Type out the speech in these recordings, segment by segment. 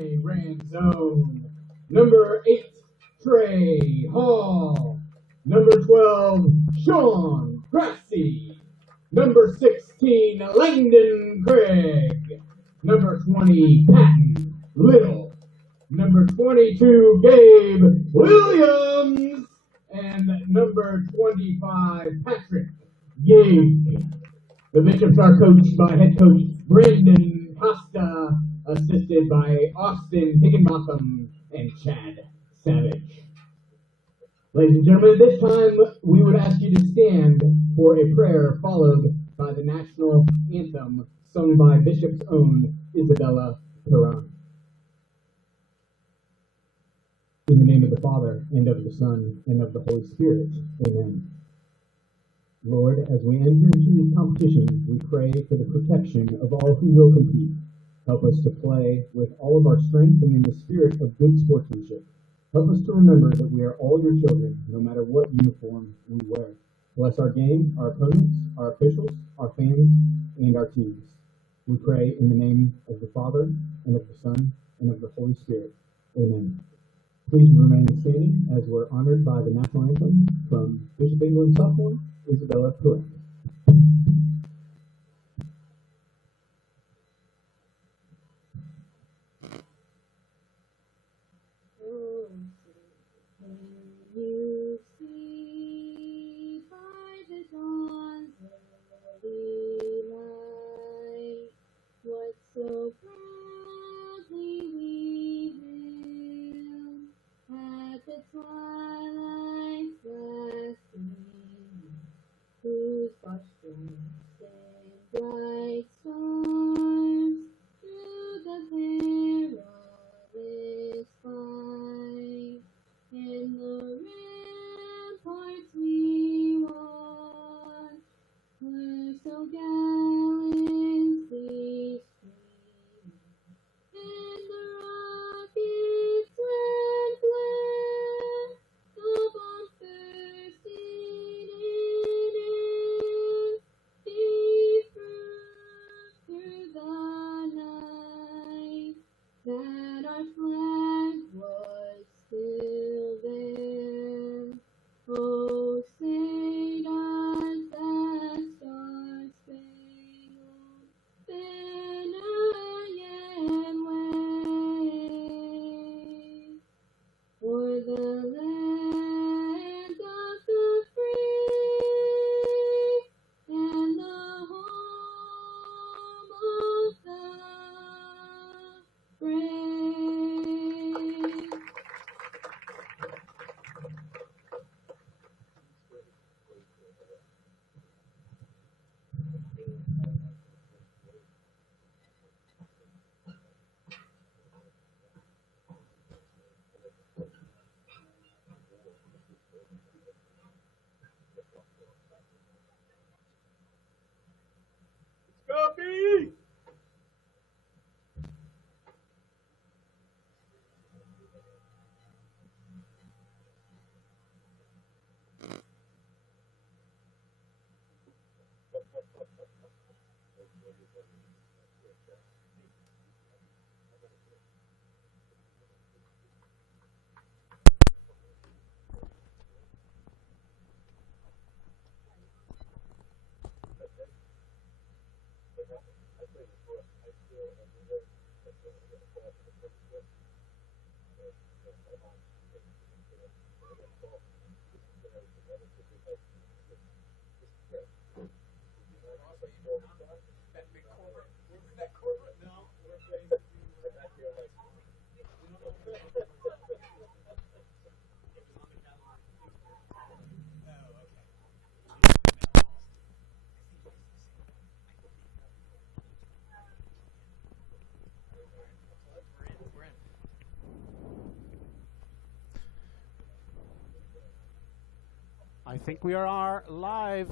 Ray Ranzone. Number 8, Trey Hall. Number 12, Sean Grassy. Number 16, Langdon Craig. Number 20, Patton Little. Number 22, Gabe Williams. And number 25, Patrick Yig. The Bishops are coached by head coach Brandon Costa, assisted by Austin Higginbotham and Chad Savage. Ladies and gentlemen, at this time, we would ask you to stand for a prayer followed by the national anthem sung by Bishop's own Isabella Perron. In the name of the Father, and of the Son, and of the Holy Spirit. Amen. Lord, as we enter into this competition, we pray for the protection of all who will compete. Help us to play with all of our strength and in the spirit of good sportsmanship. Help us to remember that we are all your children, no matter what uniform we wear. Bless our game, our opponents, our officials, our fans, and our teams. We pray in the name of the Father, and of the Son, and of the Holy Spirit. Amen. Please remain standing as we're honored by the national anthem from Bishop England sophomore, Isabella Perron. So proudly we hail at the twilight's last gleaming, whose posture send bright stars through the perilous fight, and the ramparts we watch were so gallantly that our flag was still there. Oh, say does that star-spangled banner yet wave o'er the land of the free and the home of the brave. Go B! I think we are live.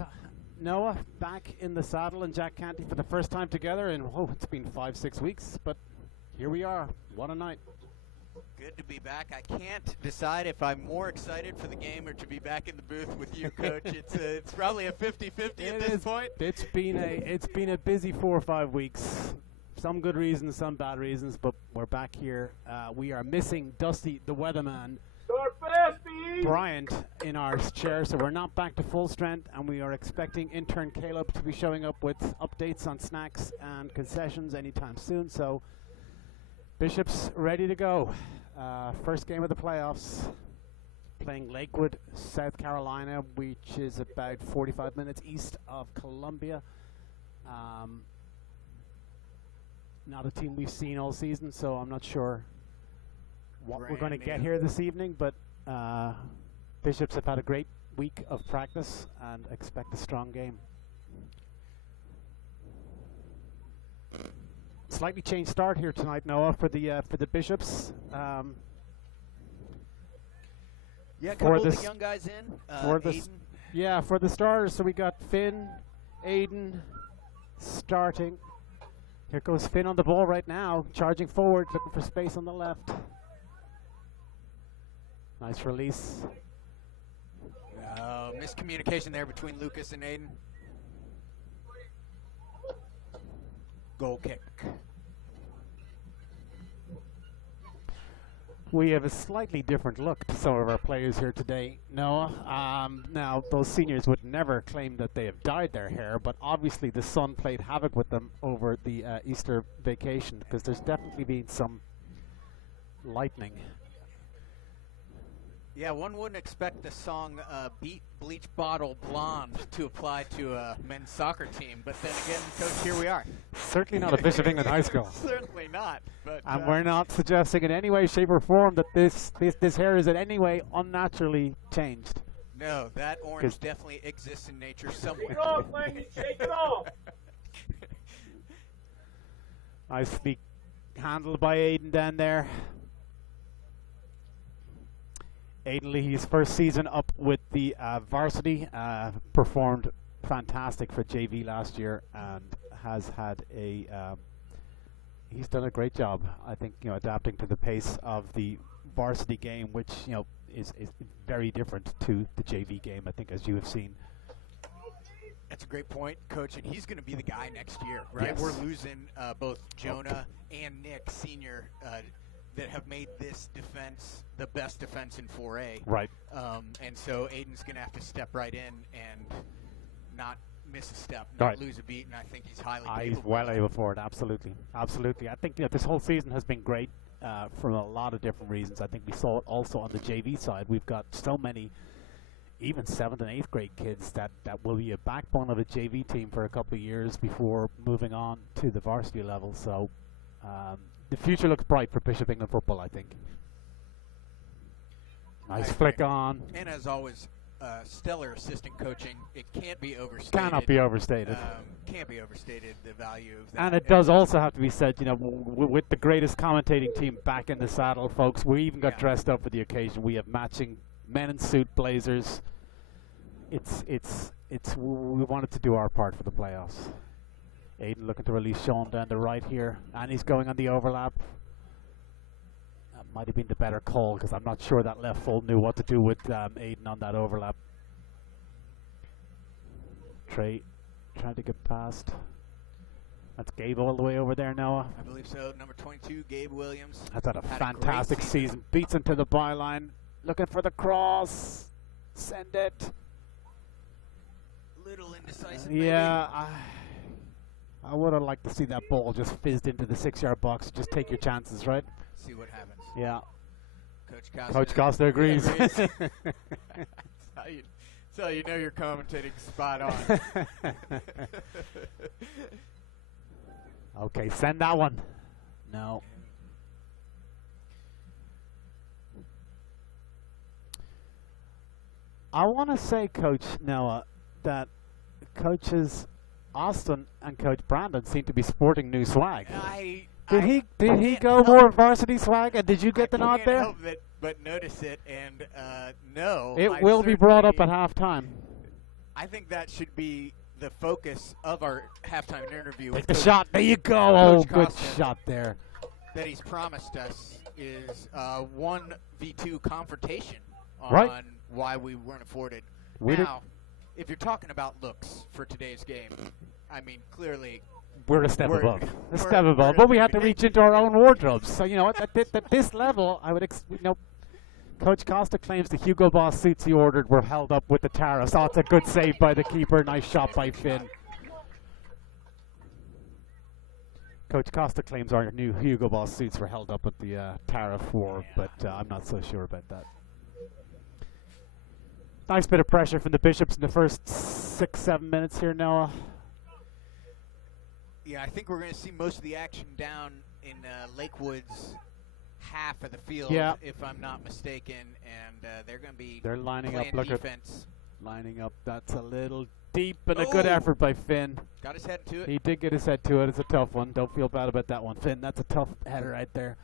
Noah back in the saddle and Jack Canty for the first time together in, it's been 5-6 weeks, but here we are. What a night. Good to be back. I can't decide if I'm more excited for the game or to be back in the booth with you, Coach. It's probably a 50-50 at this point. It's been a busy 4 or 5 weeks Some good reasons, some bad reasons, but we're back here. We are missing Dusty, the weatherman, Start fast, B. Bryant in our chair, so we're not back to full strength, and we are expecting intern Caleb to be showing up with updates on snacks and concessions anytime soon. So Bishop's ready to go. First game of the playoffs, playing Lakewood, South Carolina, which is about 45 minutes east of Columbia. Not a team we've seen all season, so I'm not sure what we're going to get here this evening, but Bishops have had a great week of practice and expect a strong game. Slightly changed start here tonight, Noah, for the Bishops. Yeah, a couple of the young guys in. For the starters, so we got Finn, Aiden starting. Here goes Finn on the ball right now, charging forward, looking for space on the left. Nice release. Miscommunication there between Lucas and Aiden. Goal kick. We have a slightly different look to some of our players here today, Noah. Now, those seniors would never claim that they have dyed their hair, but obviously the sun played havoc with them over the Easter vacation, because there's definitely been some lightning. Yeah, one wouldn't expect the song Beat Bleach Bottle Blonde to apply to a men's soccer team, but then again, Coach, here we are. Certainly not a Bishop England High School. Certainly not. But and we're not suggesting in any way, shape, or form that this hair is in any way unnaturally changed. No, that orange definitely exists in nature somewhere. Shake it off, Langy, shake it off. Nicely handled by Aiden down there. Aiden Leahy's first season up with the Varsity, performed fantastic for JV last year and has had he's done a great job, I think, adapting to the pace of the Varsity game, which, is very different to the JV game, I think, as you have seen. That's a great point, Coach, and he's going to be the guy next year, right? Yes. We're losing both Jonah and Nick, senior, that have made this defense the best defense in 4A. Right. And so Aiden's going to have to step right in and not miss a step, not lose a beat, and I think he's highly capable. He's well able for it, absolutely. Absolutely. I think this whole season has been great for a lot of different reasons. I think we saw it also on the JV side. We've got so many, even 7th and 8th grade kids that will be a backbone of a JV team for a couple of years before moving on to the varsity level. So the future looks bright for Bishop England football, I think. Nice flick on. And as always, stellar assistant coaching. It can't be overstated. Cannot be overstated. Can't be overstated, the value of that. And it does also have to be said, with the greatest commentating team back in the saddle, folks, we even got dressed up for the occasion. We have matching men in suit blazers. We wanted to do our part for the playoffs. Aiden looking to release Sean down the right here, and he's going on the overlap. That might have been the better call, because I'm not sure that left full knew what to do with Aiden on that overlap. Trey trying to get past. That's Gabe all the way over there, Noah. I believe so. Number 22, Gabe Williams. That's had a fantastic season. Beats him to the byline. Looking for the cross. Send it. Little indecisive. Yeah, I would have liked to see that ball just fizzed into the 6-yard box. Just take your chances, right? See what happens. Yeah. Coach Costa agrees. That's how you know you're commentating spot on. Okay, send that one. No. I want to say, Coach Noah, that Coaches Austin and Coach Brandon seem to be sporting new swag. Did he go more varsity swag, and did you get the nod there? I can't help but notice it, and no. It will be brought up at halftime. I think that should be the focus of our halftime interview. Take the shot. There you go. Oh, good shot there. That he's promised us is 1v2 confrontation on why we weren't afforded. Now, if you're talking about looks for today's game, I mean, clearly we're a step We're- above. A we're- step above. we're But we a have to big- reach into our own wardrobes. So, you know, at this level, I would, Coach Costa claims the Hugo Boss suits he ordered were held up with the tariffs. Oh, it's a good save by the keeper. Nice shot by Finn. Coach Costa claims our new Hugo Boss suits were held up with the tariff war, but I'm not so sure about that. Nice bit of pressure from the Bishops in the first 6-7 minutes here, Noah. Yeah, I think we're going to see most of the action down in Lakewood's half of the field, Yeah. if I'm not mistaken, and they're going to be They're lining up. playing Look at defense. lining up. That's a little deep and a good Oh. effort by Finn. Got his head to it. He did get his head to it. It's a tough one. Don't feel bad about that one, Finn. That's a tough header right there.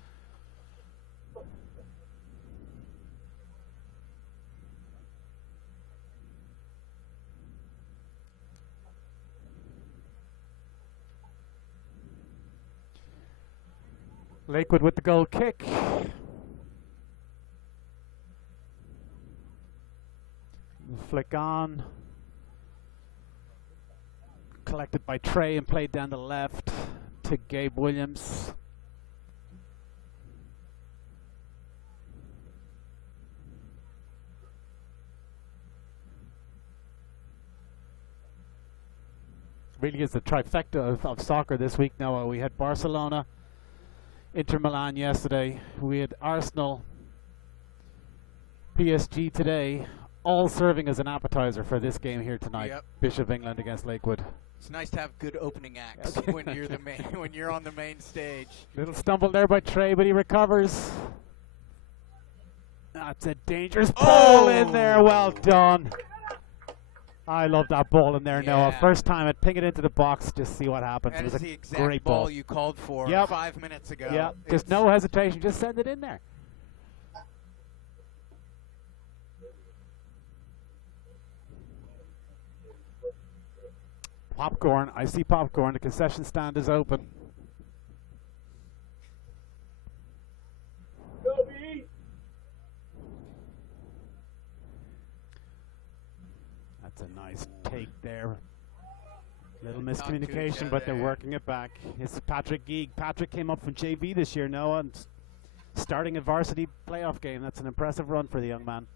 Lakewood with the goal kick. Flick on. Collected by Trey and played down the left to Gabe Williams. Really is the trifecta of soccer this week now. We had Barcelona, Inter Milan yesterday. We had Arsenal, PSG today, all serving as an appetizer for this game here tonight. Yep. Bishop England against Lakewood. It's nice to have good opening acts Okay. when you're the main, when you're on the main stage. Little stumble there by Trey, but he recovers. That's a dangerous ball in there. Well done. I love that ball in there, Noah. Yeah. First time I'd ping it into the box, just see what happens. That It was is a the exact great ball ball. you called for Yep. 5 minutes ago. Yeah, just It's- no hesitation. Just send it in there. Popcorn. I see popcorn. The concession stand is open. That's a nice take there. Little Talk to each miscommunication, but they're other. working it back. It's Patrick Geek. Patrick came up from JV this year, Noah, and starting a varsity playoff game. That's an impressive run for the young man.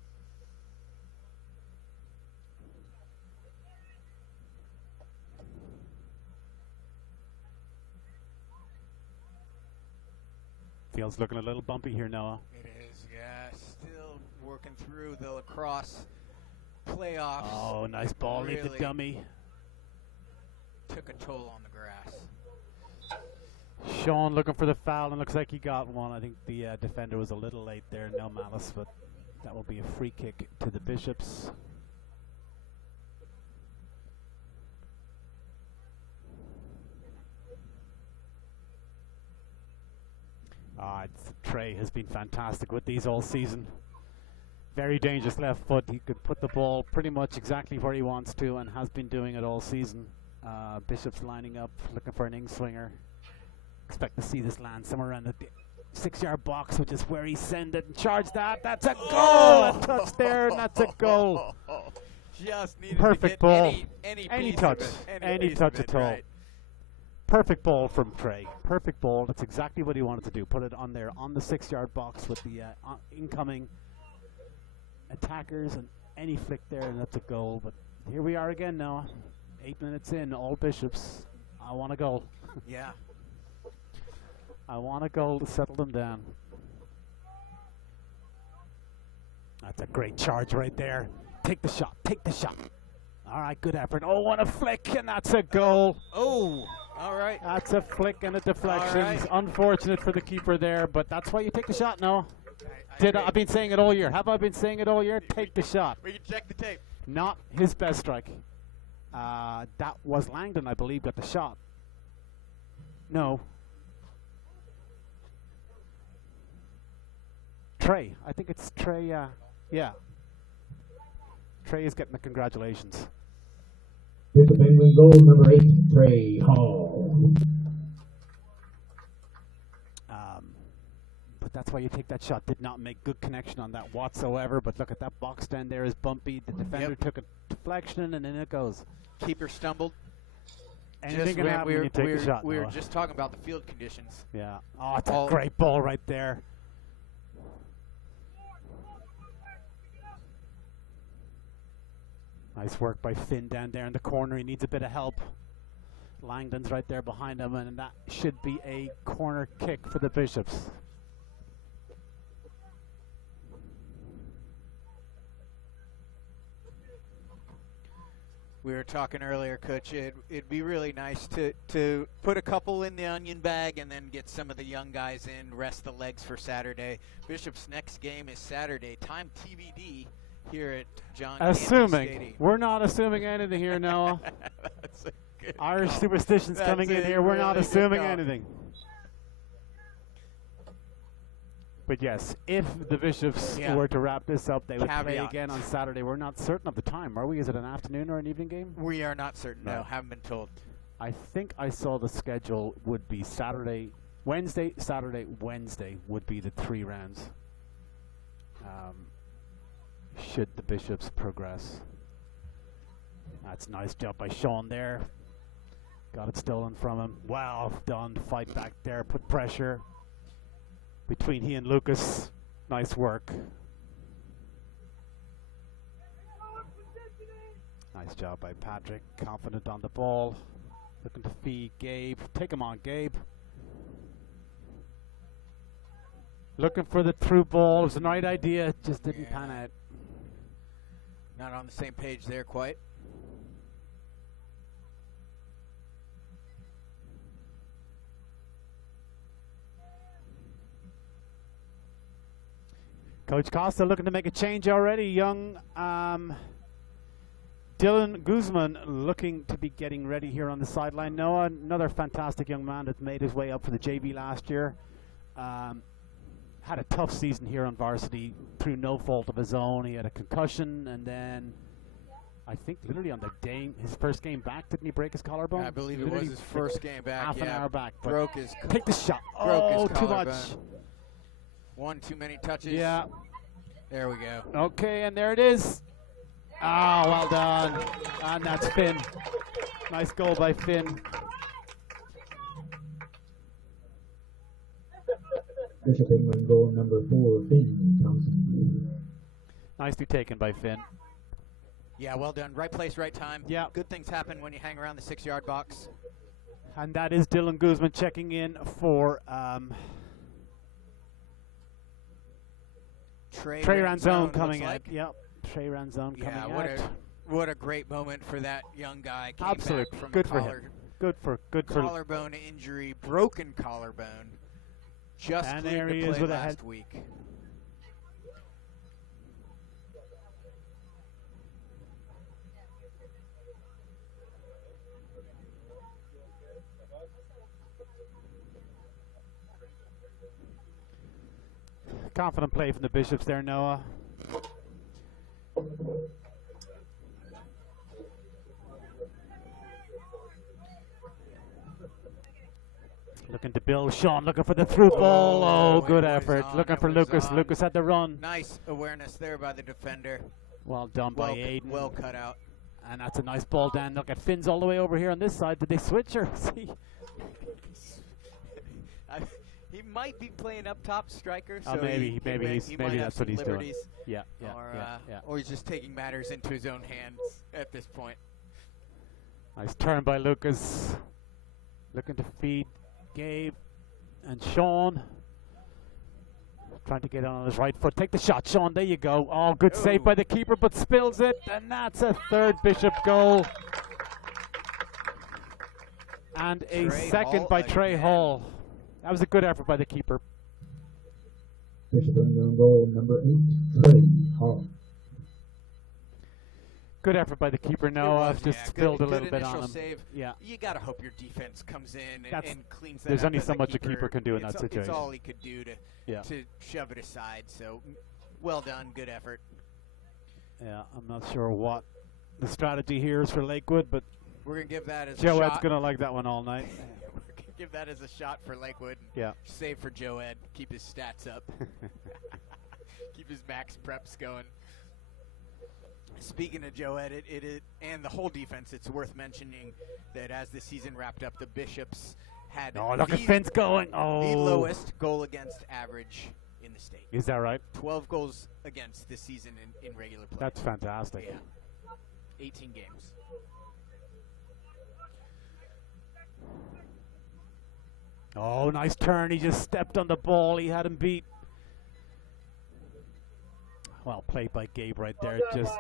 Field's looking a little bumpy here, Noah. It is, yeah. Still working through the lacrosse playoffs. Oh, nice ball. Leave the Really dummy. took a toll on the grass. Sean looking for the foul, and looks like he got one. I think the defender was a little late there. No malice, but that will be a free kick to the Bishops. Trey has been fantastic with these all season. Very dangerous left foot. He could put the ball pretty much exactly where he wants to and has been doing it all season. Bishops lining up, looking for an in-swinger. Expect to see this land somewhere around the 6-yard box, which is where he sent it and charged that. That's a goal! A touch there, and that's a goal. Just needed Perfect to get ball. any Any piece touch. of it, Any piece touch of it, at all. right. Perfect ball from Trey. Perfect ball. That's exactly what he wanted to do. Put it on there on the 6-yard box with the incoming attackers and any flick there, and that's a goal. But here we are again now. 8 minutes in, all Bishops. I want a goal. Yeah. I want a goal to settle them down. That's a great charge right there. Take the shot. Take the shot. All right, good effort. Oh, what a flick, and that's a goal. Oh, all right. That's a flick and a deflection. All right. Unfortunate for the keeper there, but that's why you take the shot, Noah. agree. I've been saying it all year. Have I been saying it all year? Take the shot. We can check the tape. Not his best strike. That was Langdon, I believe, got the shot. No. Trey. I think it's Trey. Yeah. Trey is getting the congratulations. With the England goal number 8, Trey Hall. But that's why you take that shot. Did not make good connection on that whatsoever. But look at that box stand there is bumpy. The defender took a deflection and in it goes. Keeper stumbled. Anything can happen when you take a shot. We were Noah. just talking about the field conditions. Yeah. Oh, it's a great ball right there. Nice work by Finn down there in the corner. He needs a bit of help. Langdon's right there behind him, and that should be a corner kick for the Bishops. We were talking earlier, Coach, it'd be really nice to put a couple in the onion bag and then get some of the young guys in, rest the legs for Saturday. Bishop's next game is Saturday. Time TBD here at John Candy Stadium. We're not assuming anything here, Noah. That's a good Irish call. superstitions That's coming in a here. We're not really good assuming call. anything. But yes, if the Bishops were to wrap this up, they would play Caveat. again on Saturday. We're not certain of the time, are we? Is it an afternoon or an evening game? We are not certain. No, No. haven't been told. I think I saw the schedule would be Saturday, Wednesday, Saturday, Wednesday would be the 3 rounds. Should the Bishops progress. That's a nice job by Sean there. Got it stolen from him. Well done to fight back there, put pressure between he and Lucas. Nice work. Nice job by Patrick. Confident on the ball. Looking to feed Gabe. Take him on, Gabe. Looking for the through ball. It was the right idea. It just didn't pan out. Not on the same page there quite. Coach Costa looking to make a change already. Young Dylan Guzman looking to be getting ready here on the sideline. Noah, another fantastic young man that made his way up for the JV last year. Had a tough season here on varsity through no fault of his own. He had a concussion, and then I think literally on the day, his first game back, didn't he break his collarbone? I believe it Literally was his first game back. half an hour back. But Broke his take the shot. broke Oh, his too collarbone. much. One too many touches. Yeah. There we go. Okay, and there it is. Ah, well done. And that's Finn. Nice goal by Finn. Bishop England goal number 4, Finn Thompson. Nicely taken by Finn. Yeah, well done. Right place, right time. Yeah. Good things happen when you hang around the 6-yard box. And that is Dylan Guzman checking in for Trey Ranzone coming looks out. like. Yep, Trey Ranzone Yeah, coming what out. what a great moment for that young guy. Came Absolute. back from Good for him. Good for collarbone injury, broken collarbone. Just And cleared there he to is play with a last head. week. confident play from the Bishops there, Noah. Looking to build. Sean looking for the through ball. Oh, good it was effort. on, Looking it for was Lucas. on. Lucas had the run. Nice awareness there by the defender. Well done by Aiden. Well cut out. And that's a nice ball down. Look at Finn's all the way over here on this side. Did they switch or see? He might be playing up top striker. Oh, So maybe he might that's have what some he's doing. liberties, Yeah, or he's just taking matters into his own hands at this point. Nice turn by Lucas. Looking to feed Gabe and Sean. Trying to get on his right foot. Take the shot, Sean. There you go. Oh, good save by the keeper, but spills it. And that's a third Bishop goal. And a Trey second Hall by Trey again. Hall. That was a good effort by the keeper. Bishop England goal number 8, Trey Hall. Good effort by the keeper. Noah was, just yeah, spilled good- a little good bit on initial him. save. Yeah. You gotta hope your defense comes in That's- and cleans that there's up only as so a much a keeper can do in that It's situation. all he could do to Yeah. shove it aside. So, well done, good effort. Yeah, I'm not sure what the strategy here is for Lakewood, but We're gonna give that as a Joe Ed's shot. going to like that one all night. We're gonna give that as a shot for Lakewood. Yeah. Save for Joe Ed. Keep his stats up. Keep his max preps going. Speaking of Joed, it and the whole defense, it's worth mentioning that as the season wrapped up, the Bishops had Oh, look at Finch going. Oh. the lowest goal against average in the state. Is that right? 12 goals against this season in regular play. That's fantastic. Yeah. 18 games. Oh, nice turn. He just stepped on the ball. He had him beat. Well, played by Gabe right there. Just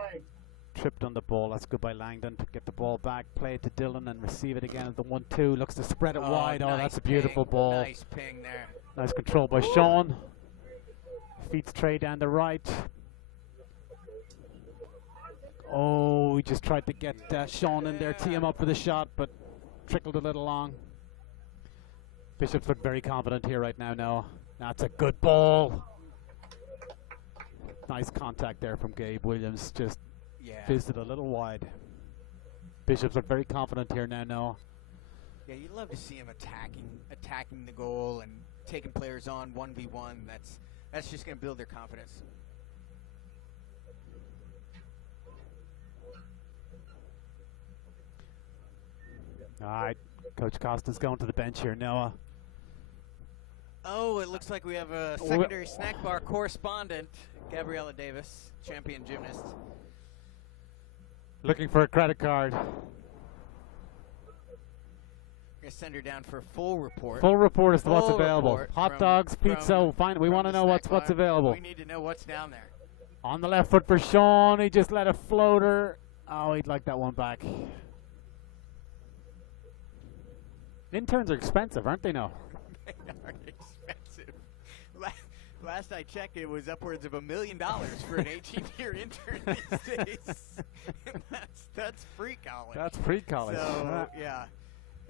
tripped on the ball. That's good by Langdon to get the ball back. Play it to Dylan and receive it again at the 1-2. Looks to spread it wide. Oh, Nice that's a beautiful ping. ball. Nice ping there. Nice control by Sean. Feeds Trey down the right. Oh, he just tried to get Sean in there, tee him up for the shot, but trickled a little long. Bishops look very confident here right now, Noah. That's a good ball. Nice contact there from Gabe Williams. Just fizzed it a little wide. Bishops look very confident here now, Noah. Yeah, you'd love to see him attacking the goal and taking players on 1v1. That's just going to build their confidence. All right, Coach Costa's going to the bench here, Noah. Oh, it looks like we have a secondary snack bar correspondent, Gabriella Davis, champion gymnast. Looking for a credit card. We're going to send her down for a full report. Full report as to what's Full available. report Hot from- dogs, pizza. We want to know what's available. We need to know what's down there. On the left foot for Sean. He just let a floater. Oh, he'd like that one back. Interns are expensive, aren't they, no? They are expensive. Last I checked, it was upwards of $1 million for an 18-year intern these days. And that's free college. That's pre-college. So yeah,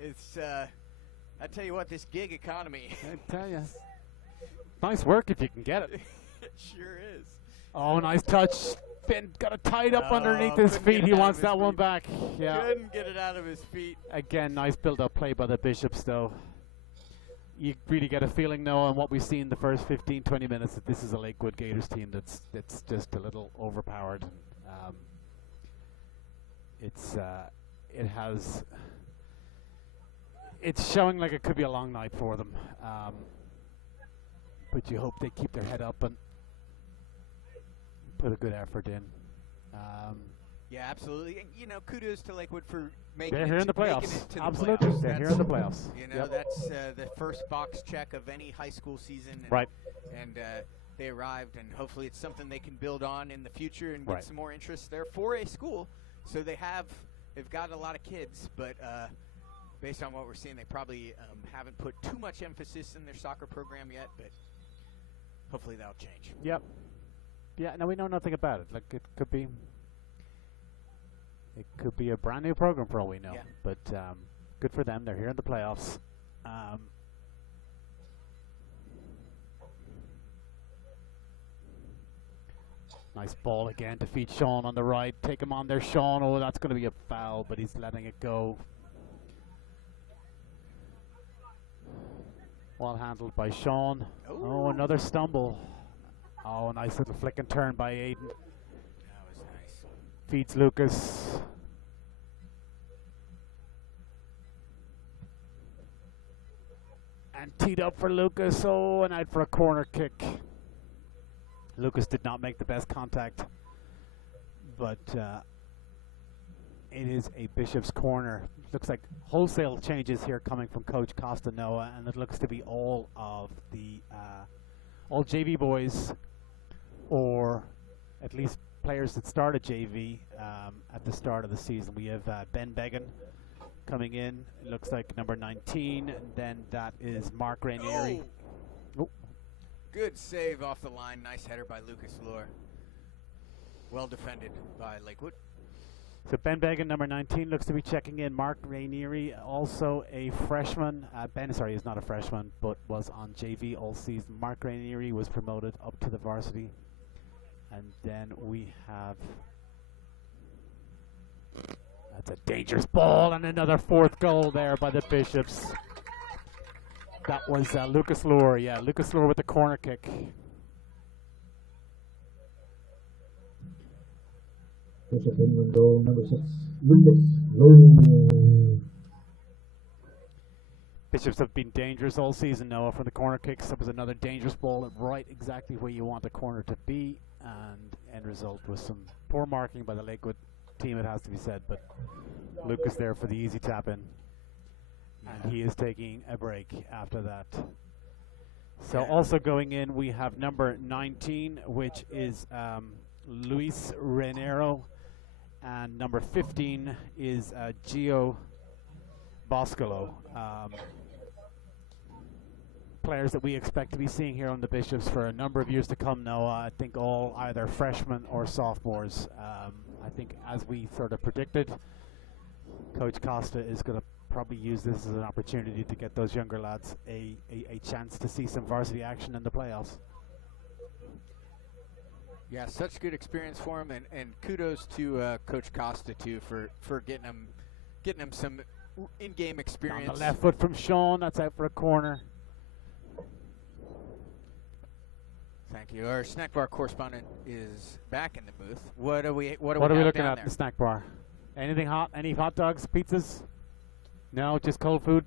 it's. I tell you what, this gig economy. I tell you. Nice work if you can get it. It sure is. Oh, nice touch. Finn got it tied up No, underneath his couldn't feet. get He it out wants of his that one feet. back. Yeah. Couldn't get it out of his feet. Again, nice build-up play by the Bishops, though. You really get a feeling, Noah, on what we see in the first 15, 20 minutes, that this is a Lakewood Gators team that's just a little overpowered. It's showing like it could be a long night for them. But you hope they keep their head up and put a good effort in. Yeah, absolutely. And, kudos to Lakewood for making They're here in the making playoffs. it to the Absolutely. playoffs. They're here in the playoffs. Yep. That's the first box check of any high school season. And, Right. And they arrived, and hopefully it's something they can build on in the future and get Right. some more interest there for a school. So they've got a lot of kids, but based on what we're seeing, they probably haven't put too much emphasis in their soccer program yet, but hopefully that'll change. Yep. Yeah, no, we know nothing about it. Like, it could be a brand new program for all we know. Yeah. But good for them. They're here in the playoffs. Nice ball again to feed Sean on the right. Take him on there, Sean. Oh, that's going to be a foul, but he's letting it go. Well handled by Sean. Ooh. Oh, another stumble. Oh, nice little flick and turn by Aiden. That was nice. Feeds Lucas. And teed up for Lucas. Oh, and out for a corner kick. Lucas did not make the best contact. But it is a Bishop's corner. Looks like wholesale changes here coming from Coach Costa Noah, and it looks to be all of the all JV boys, or at least players that started JV at the start of the season. We have Ben Began coming in. It looks like number 19, and then that is Mark Ranieri. Oh. Good save off the line. Nice header by Lucas Lure. Well defended by Lakewood. So Ben Began, number 19, looks to be checking in. Mark Ranieri, also a freshman. He's not a freshman, but was on JV all season. Mark Ranieri was promoted up to the varsity. And then we have... That's a dangerous ball, and another fourth goal there by the Bishops. That was Lucas Lure. Yeah, Lucas Lure with the corner kick. Bishop England goal number 6, Lucas Rowe. Bishops have been dangerous all season, Noah, from the corner kicks. That was another dangerous ball, right exactly where you want the corner to be, and end result was some poor marking by the Lakewood team, it has to be said, but Lucas there for the easy tap in, and he is taking a break after that. So also going in, we have number 19, which is Luis Renero, and number 15 is Gio Boscolo. Players that we expect to be seeing here on the Bishops for a number of years to come, Noah. I think all either freshmen or sophomores. I think as we sort of predicted, Coach Costa is going to probably use this as an opportunity to get those younger lads a chance to see some varsity action in the playoffs. Yeah, such good experience for him, and kudos to Coach Costa too for getting him some in-game experience. On the left foot from Sean, that's out for a corner. Thank you. Our snack bar correspondent is back in the booth. What are we What are we looking at in the snack bar? Anything hot? Any hot dogs, pizzas? No, just cold food.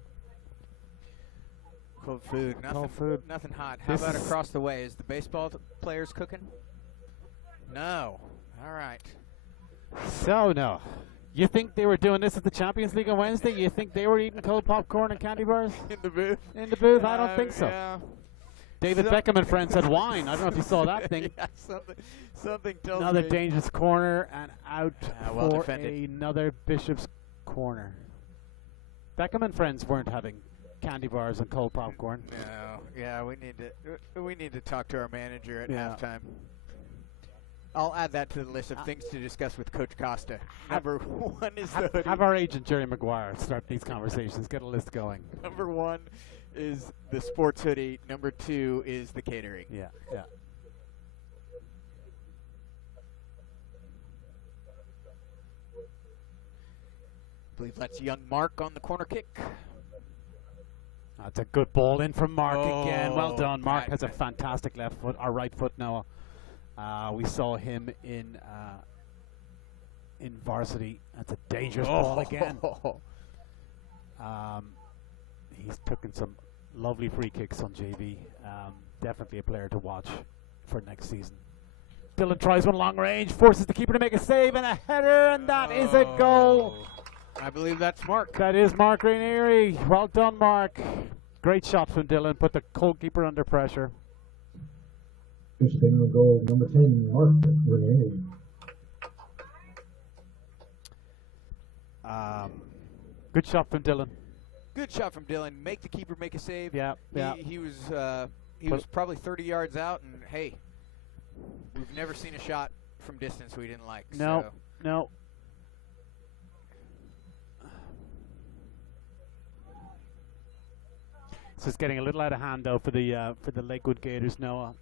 Cold food. Nothing. Cold food. Nothing hot. How about across the way? Is the baseball players cooking? No. All right. So no. You think they were doing this at the Champions League on Wednesday? You think they were eating cold popcorn and candy bars? In the booth? In the booth? I don't think so. Yeah. David Beckham and friends had wine. I don't know if you saw that thing. Yeah, something tells Another me. dangerous corner and out well for defended. another Bishop's corner. Beckham and friends weren't having candy bars and cold popcorn. No. Yeah, we need to talk to our manager at halftime. I'll add that to the list of things to discuss with Coach Costa. Number 1 is the hoodie. Have our agent Jerry Maguire start these conversations. Get a list going. Number 1 is the sports hoodie. Number 2 is the catering. Yeah. I believe that's young Mark on the corner kick. That's a good ball in from Mark again. Well done. Mark that- has a fantastic left foot, or right foot now. We saw him in Varsity. That's a dangerous ball again. He's taken some lovely free kicks on JV. Definitely a player to watch for next season. Dylan tries one long range, forces the keeper to make a save, and a header, and that is a goal. I believe that's Mark. That is Mark Rainieri. Well done, Mark. Great shot from Dylan. Put the goalkeeper under pressure. Bishop England goal number 10, Mark Renee. Good shot from Dylan. Good shot from Dylan. Make the keeper make a save. Yeah. He was probably 30 yards out, and hey, we've never seen a shot from distance we didn't like. No. So it's getting a little out of hand though for the Lakewood Gators, Noah.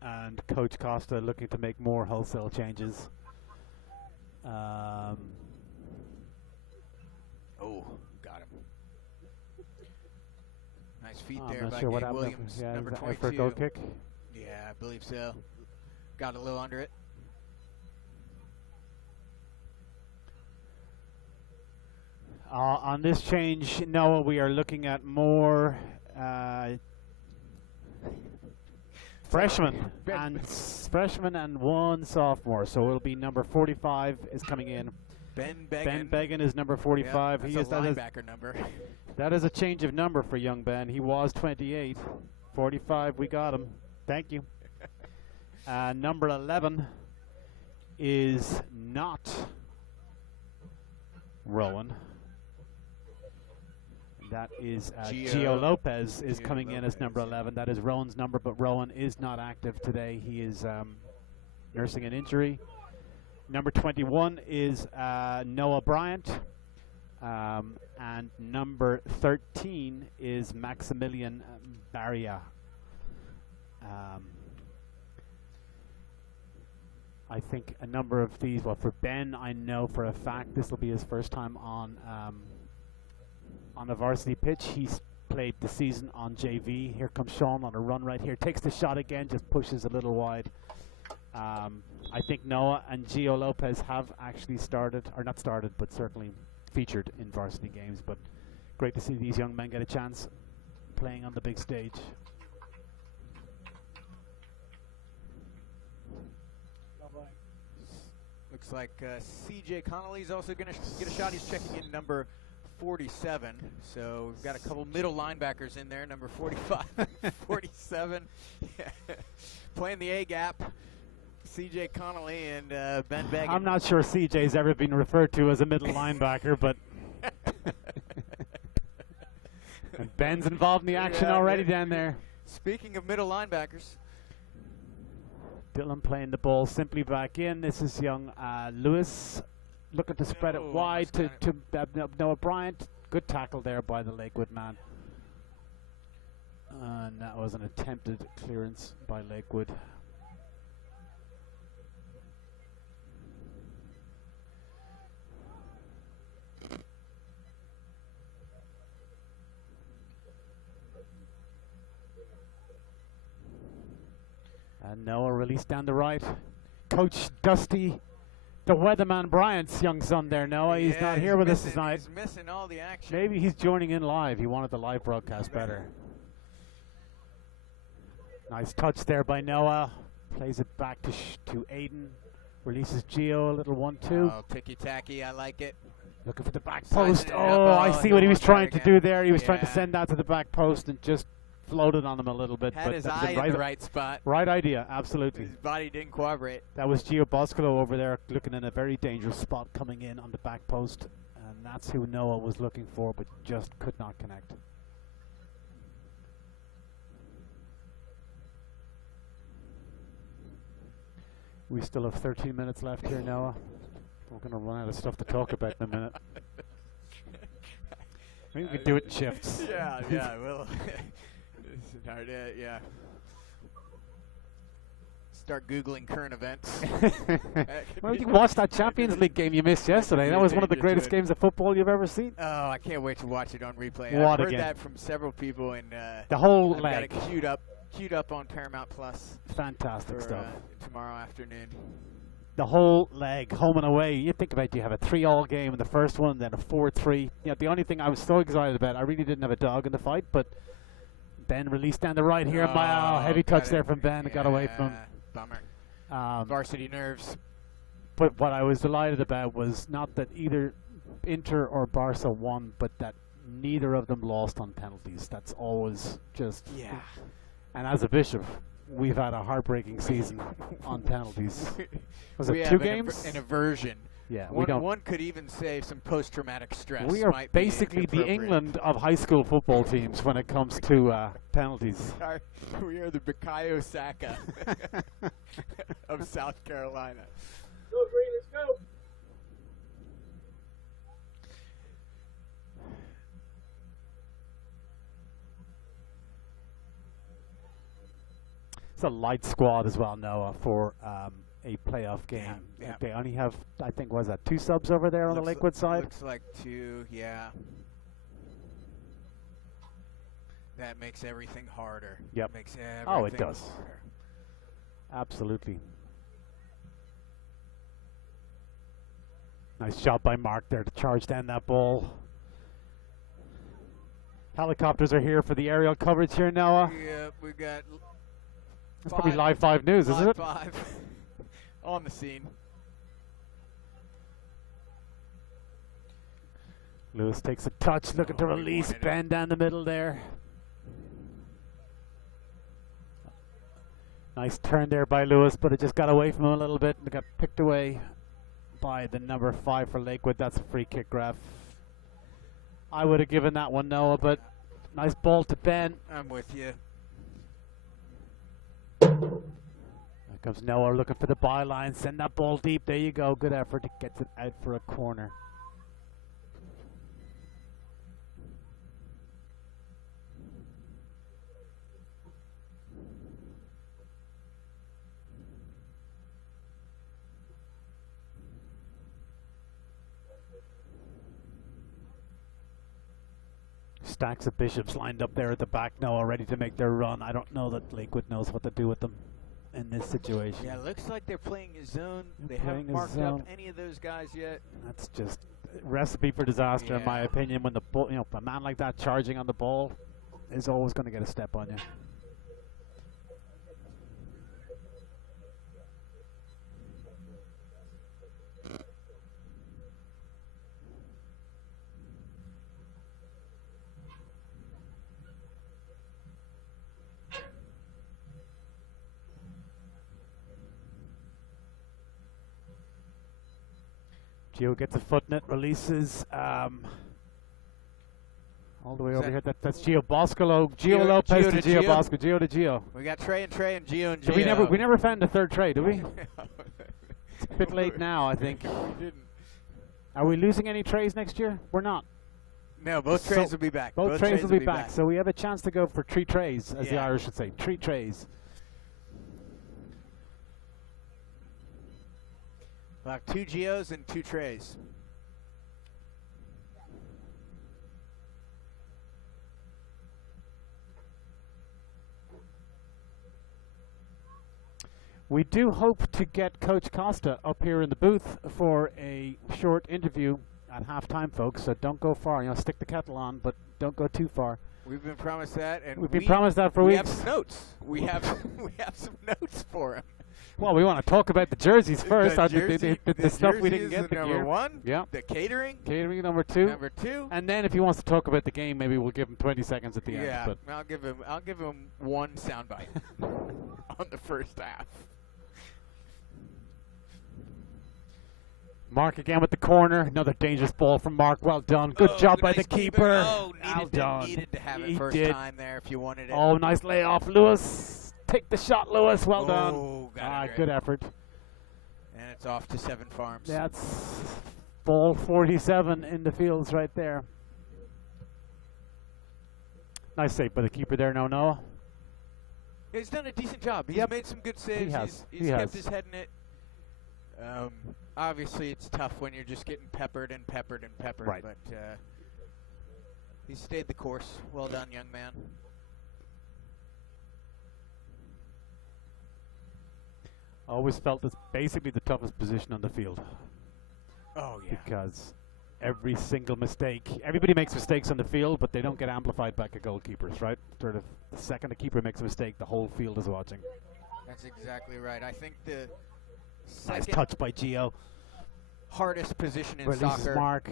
And Coach Costa looking to make more wholesale changes. Got him. Nice feet I'm there not by sure what Gabe happened. Williams, Yeah, number was that out 22. for a goal kick. Yeah, I believe so. Got a little under it. On this change, Noah, we are looking at more freshmen and one sophomore. So it'll be number 45 is coming in. Ben Began is number 45. That's He is a linebacker number. That is a change of number for young Ben. He was 28. 45, we got him. Thank you. Number 11 is not Rowan. That is Gio Lopez is coming in as number 11. That is Rowan's number, but Rowan is not active today. He is nursing an injury. Number 21 is Noah Bryant. And number 13 is Maximilian Barria. I think a number of these, well, for Ben, I know for a fact this will be his first time on a varsity pitch. He's played the season on JV. Here comes Sean on a run right here. Takes the shot again, just pushes a little wide. I think Noah and Gio Lopez have actually started, or not started, but certainly featured in varsity games. But great to see these young men get a chance playing on the big stage. Looks like CJ Connolly's also going to get a shot. He's checking in number 47. So we've got a couple middle linebackers in there. Number 45, 47. Playing the A-gap. CJ Connolly and Ben Began. I'm not sure CJ's ever been referred to as a middle linebacker, but and Ben's involved in the action already down there. Speaking of middle linebackers. Dylan playing the ball simply back in. This is young Lewis looking to spread it wide to Noah Bryant. Good tackle there by the Lakewood man. And that was an attempted clearance by Lakewood. And Noah released down the right. Coach Dusty, the weatherman Bryant's young son there, Noah. He's not here with us tonight. He's missing all the action. Maybe he's joining in live. He wanted the live broadcast better. Nice touch there by Noah. Plays it back to Aiden. Releases Gio, a little 1-2. Oh, ticky-tacky, I like it. Looking for the back Sizing post. it up. Oh, I see what he was trying to again. do there. He was trying to Yeah. send that to the back post and just floated on him a little bit. Had but his that was eye in the right spot. Right idea, absolutely. His body didn't cooperate. That was Gio Boscolo over there looking in a very dangerous spot coming in on the back post. And that's who Noah was looking for, but just could not connect. We still have 13 minutes left here, Noah. We're going to run out of stuff to talk about in a minute. Maybe we could do it in shifts. Yeah, well, it's hard, yeah. Start Googling current events. Well, you can watch that Champions League game you missed yesterday. That was one of the greatest games of football you've ever seen. Oh, I can't wait to watch it on replay. What I've heard again? that from several people, and The whole I've leg. got it queued up on Paramount Plus Fantastic for stuff. tomorrow afternoon. The whole leg, home and away. You think about it, you have a 3-all game in the first one, then a 4-3. You know, the only thing I was so excited about, I really didn't have a dog in the fight, but Ben released down the right here. Heavy touch there from Ben. It got away from him. Bummer. Varsity nerves. But what I was delighted about was not that either Inter or Barca won, but that neither of them lost on penalties. That's always just... Yeah. And as a Bishop, we've had a heartbreaking season on penalties. Was We it have 2 games? an aversion. Yeah, we don't. One could even say some post-traumatic stress. We are might be basically the appropriate. England of high school football teams when it comes to penalties. We are the Bukayo Saka of South Carolina. Go green, let's go. It's a light squad as well, Noah, for a playoff game. Yeah. They only have, I think, was that 2 subs over there on the Lakewood side? Looks like 2, yeah. That makes everything harder. Yep. Makes everything Oh, it does. harder. Absolutely. Nice job by Mark there to charge down that ball. Helicopters are here for the aerial coverage here, Noah. Yeah, we got That's probably Live 5 News, isn't it? 5 on the scene. Lewis takes a touch, looking to he release. wanted it. Ben down the middle there. Nice turn there by Lewis, but it just got away from him a little bit and got picked away by the number 5 for Lakewood. That's a free kick grab. I would have given that one, Noah, but nice ball to Ben. I'm with you. There comes Noah looking for the byline. Send that ball deep. There you go. Good effort. It gets it out for a corner. Stacks of Bishops lined up there at the back now, ready to make their run. I don't know that Lakewood knows what to do with them. in this situation. Yeah, looks like they're playing his zone. They're They playing haven't his marked up zone. any of those guys yet. That's just a recipe for disaster, in my Yeah. opinion. When the ball, a man like that charging on the ball is always going to get a step on you. Gio gets a foot in it, releases all the way over here. That's Gio Boscolo, Gio Lopez Gio to to Gio Gio. Bosco, Gio to Gio. We got Trey and Gio and Gio. So we never found a third trade, do we? It's a bit late now, I think. We didn't. Are we losing any trays next year? We're not. No, both So trays will be back. Both trays will be back. So we have a chance to go for 3 trays, as the Yeah. Irish would say. 3 trays. We'll have 2 Gios and 2 trays. We do hope to get Coach Costa up here in the booth for a short interview at halftime, folks. So don't go far. Stick the kettle on, but don't go too far. We've been promised that, and We've been promised that for we weeks. have some notes. We have we have some notes for him. Well, we want to talk about the jerseys first. The, the stuff we jersey didn't is get the the number gear. 1. Yeah. The catering. Catering number 2. Number 2. And then if he wants to talk about the game, maybe we'll give him 20 seconds at the end. Yeah, But I'll give him 1 soundbite on the first half. Mark again with the corner. Another dangerous ball from Mark. Well done. Good job by nice the keeper. Oh, Well done. needed to have it He first did. time there if you wanted it. Oh, nice layoff, Lewis. Take the shot, Lewis. Well done. Oh, got it right. Good effort. And it's off to 7 Farms. That's ball 47 in the fields right there. Nice save by the keeper there, Noah. He's done a decent job. He's Yep. made some good saves. has. He's He kept has. his head in it. Obviously, it's tough when you're just getting peppered and peppered and peppered. Right. But he stayed the course. Well done, young man. Always felt it's basically the toughest position on the field Oh, yeah. because every single mistake, everybody makes mistakes on the field, but they don't get amplified back at goalkeepers, right? Sort of the second the keeper makes a mistake, the whole field is watching. That's exactly right. I think the Nice second touch by Gio. hardest position in Releases soccer, Mark.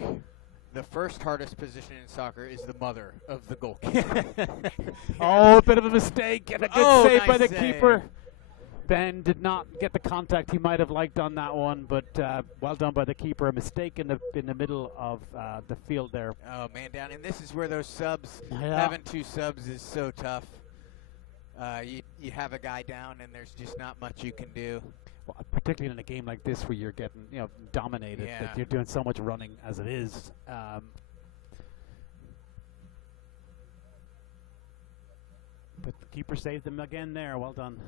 the first hardest position in soccer is the mother of the goalkeeper. Oh, a bit of a mistake and a good Oh, save by nice the save. keeper. Ben did not get the contact he might have liked on that one, but well done by the keeper. A mistake in the middle of the field there. Oh, man, down. And this is where those subs, Yeah. having 2 subs is so tough. You have a guy down, and there's just not much you can do. Well, particularly in a game like this where you're getting dominated, Yeah. that you're doing so much running as it is. But the keeper saved them again there. Well done.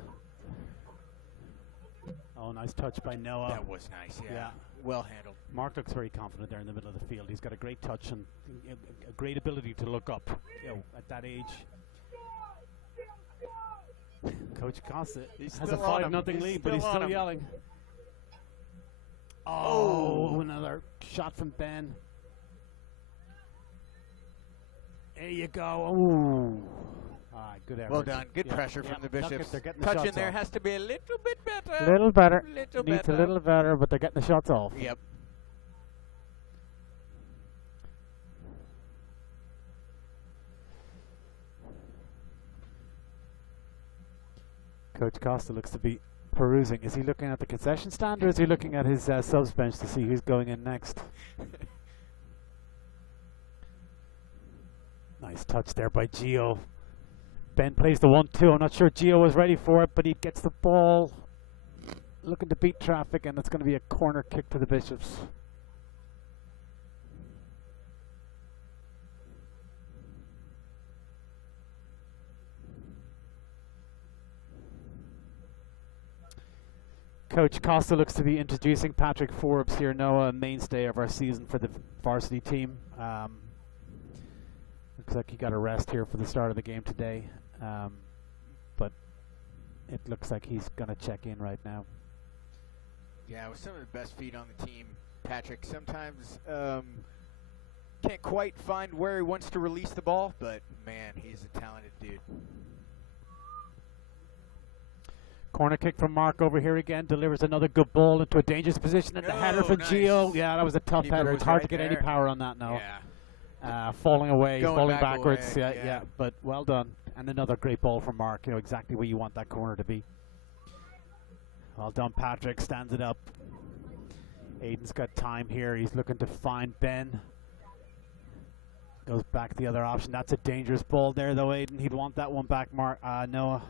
Oh, nice touch by Noah. That was nice, yeah. Well handled. Mark looks very confident there in the middle of the field. He's got a great touch and a great ability to look up at that age. Coach Costa He's has a still on him. 5-0 He's lead, but he's still on still him. yelling. Oh, another shot from Ben. There you go. Ooh. All right, good effort. Well done. Good Yeah, pressure yeah. from the Look, Bishops. they're getting the Touch in shots there off. has to be a little bit better. Little better. Little Needs better. a little better, but they're getting the shots off. Yep. Coach Costa looks to be perusing. Is he looking at the concession stand or is he looking at his subs bench to see who's going in next? Nice touch there by Gio. Ben plays the 1-2. I'm not sure Gio was ready for it, but he gets the ball. Looking to beat traffic, and it's going to be a corner kick to the Bishops. Coach Costa looks to be introducing Patrick Forbes here, Noah, a mainstay of our season for the varsity team. Looks like he got a rest here for the start of the game today. But it looks like he's going to check in right now. Yeah, with some of the best feet on the team, Patrick sometimes can't quite find where he wants to release the ball, but man, he's a talented dude. Corner kick from Mark over here again, delivers another good ball into a dangerous position, and the header from nice. Gio. Yeah, that was a tough Keeper header. was It's hard right to get any there. power on that now. Yeah. Falling away, Going falling back backwards. away, Yeah, yeah. but well done. And another great ball from Mark. You know exactly where you want that corner to be. Well done, Patrick. Stands it up. Aiden's got time here. He's looking to find Ben. Goes back the other option. That's a dangerous ball there, though, Aiden. He'd want that one back, Mark. Noah.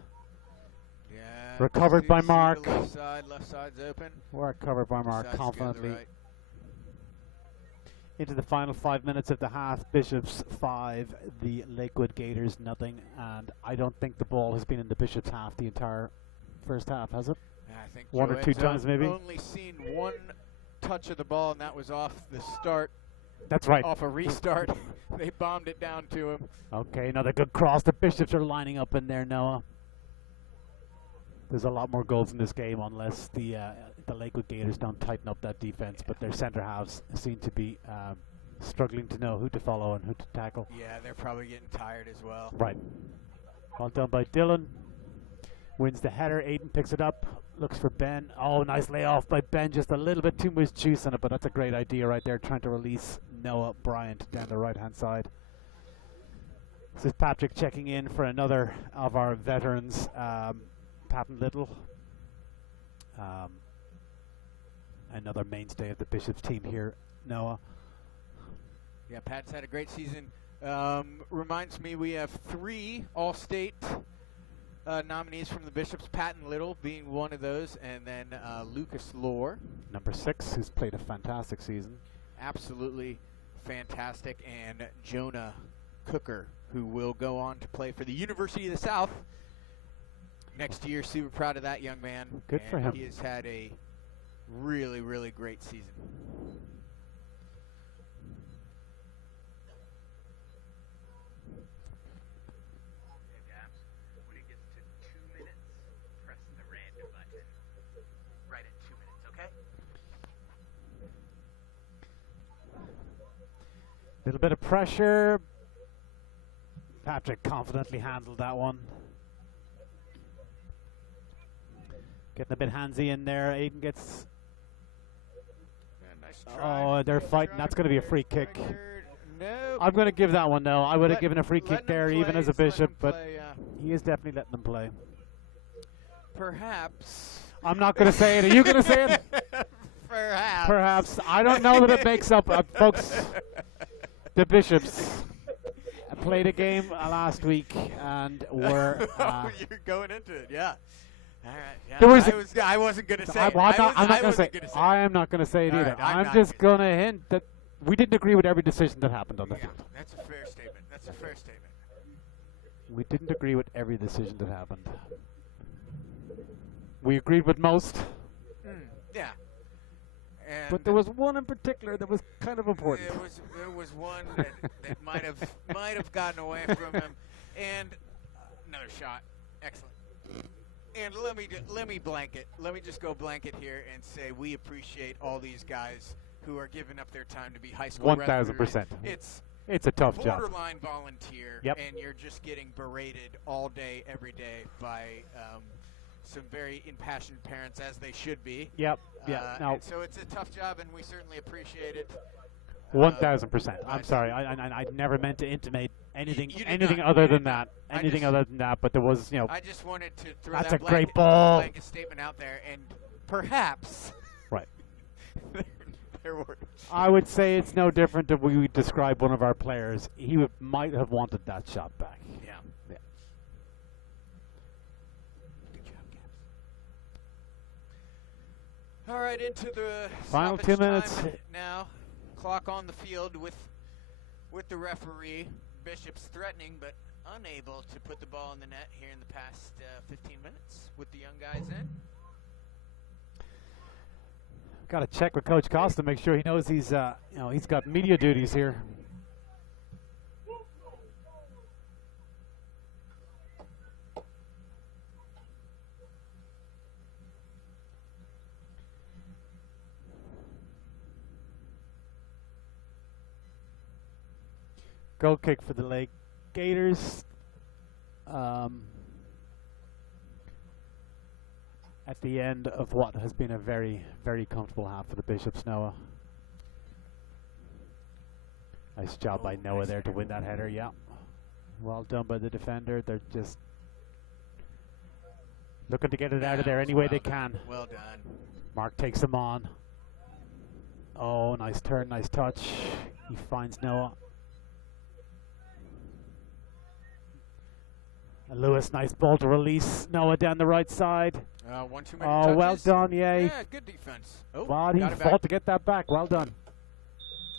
Yeah. Recovered by See Mark. the left side's open. Recovered by Mark Side's to go to the confidently. right. Into the final 5 minutes of the half. Bishops 5, the Lakewood Gators nothing. And I don't think the ball has been in the Bishops half the entire first half, has it? Yeah, I think One or two Joette's times maybe? only seen one touch of the ball, and that was off the start, That's right. off a restart. They bombed it down to him. Okay, another good cross. The Bishops are lining up in there, Noah. There's a lot more goals in this game unless the Lakewood Gators don't tighten up that defense, but their centre halves seem to be struggling to know who to follow and who to tackle. Yeah, they're probably getting tired as well. Right. Well done by Dylan. Wins the header. Aiden picks it up. Looks for Ben. Oh, nice layoff by Ben. Just a little bit too much juice on it, but that's a great idea right there, trying to release Noah Bryant down the right-hand side. This is Patrick checking in for another of our veterans, Patton Little. Another mainstay of the Bishops team here, Noah. Yeah, Pat's had a great season. Reminds me we have 3 All-State nominees from the Bishops, Patton Little being one of those, and then Lucas Lohr. Number 6, who's played a fantastic season. Absolutely fantastic. And Jonah Cooker, who will go on to play for the University of the South next year. Super proud of that young man. Good for him. He has had a really, really great season. When it gets to 2 minutes, press the random button. Right at 2 minutes, okay? Little bit of pressure. Patrick confidently handled that one. Getting a bit handsy in there. Aiden gets... Yeah, nice try. Oh, they're Nice fighting. try That's going to be a from free there. kick. No. I'm going to give that one, no. I would have Let- given a free kick letting there, him even play, as a just letting Bishop, him but play, yeah. he is definitely letting them play. Perhaps. I'm not going to say it. Are you going to say it? Perhaps. Perhaps. I don't know that it makes up, folks. The Bishops played a game last week and were... Oh, you're going into it, yeah. All right. Yeah. There was I wasn't going to say it. I'm not going to wasn't say. gonna I am not going to say it All either. right, I'm I'm not just gonna going to hint that we didn't agree with every decision that happened on the Yeah, field. that's a fair statement. That's a fair statement. We didn't agree with every decision that happened. We agreed with most, Yeah. And but there was one in particular that was kind of important. There was one that might have gotten away from him, and another shot, excellent. And let me blanket. Let me just go blanket here and say we appreciate all these guys who are giving up their time to be high school. 1000%. It's It's a tough job. borderline volunteer, Yep. and you're just getting berated all day, every day by some very impassioned parents, as they should be. Yep. Yeah. No. and so it's a tough job, and we certainly appreciate it. 1000%. I'm but- sorry. I never meant to intimate anything you did anything not. other You than did not. that. I Anything just- other than that. But there was, I just wanted to throw That's that a great blanket, ball. blanket statement out there, and perhaps Right. there were. I would say it's no different if we describe one of our players. He might have wanted that shot back. Yeah. Yeah. Good job, Caps. All right, into the Final stoppage 2 minutes. time now. Clock on the field with the referee. Bishop's threatening but unable to put the ball in the net here in the past 15 minutes with the young guys in. Got to check with Coach Costa, make sure he knows he's he's got media duties here. Goal kick for the Lake Gators. At the end of what has been a very, very comfortable half for the Bishops, Noah. Nice job by Noah there to win that header, yeah. Well done by the defender. They're just looking to get it out of there any way they can. Well done. Mark takes him on. Oh, nice turn, nice touch. He finds Noah. And Lewis, nice ball to release Noah down the right side. One too many Oh, touches. well done, yeah. Yeah, good defense. Oh, But he got it fought back. to get that back. Well done.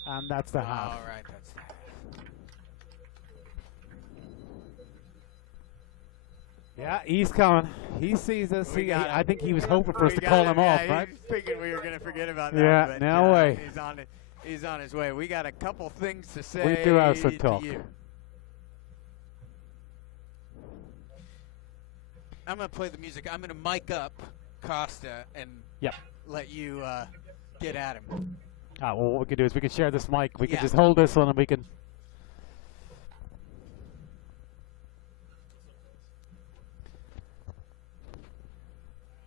And that's the half. All right, that's the half. Yeah, he's coming. He sees us. We got I it. think he was hoping for us We to got call it. him off, Yeah, right? He's thinking we were going to forget about that. Yeah, but, no way. He's on his way. We got a couple things to say. We do have some to talk. you. I'm going to play the music. I'm going to mic up Costa and Yep. let you get at him. Well, what we can do is we can share this mic. We can Yeah. just hold this one and we can.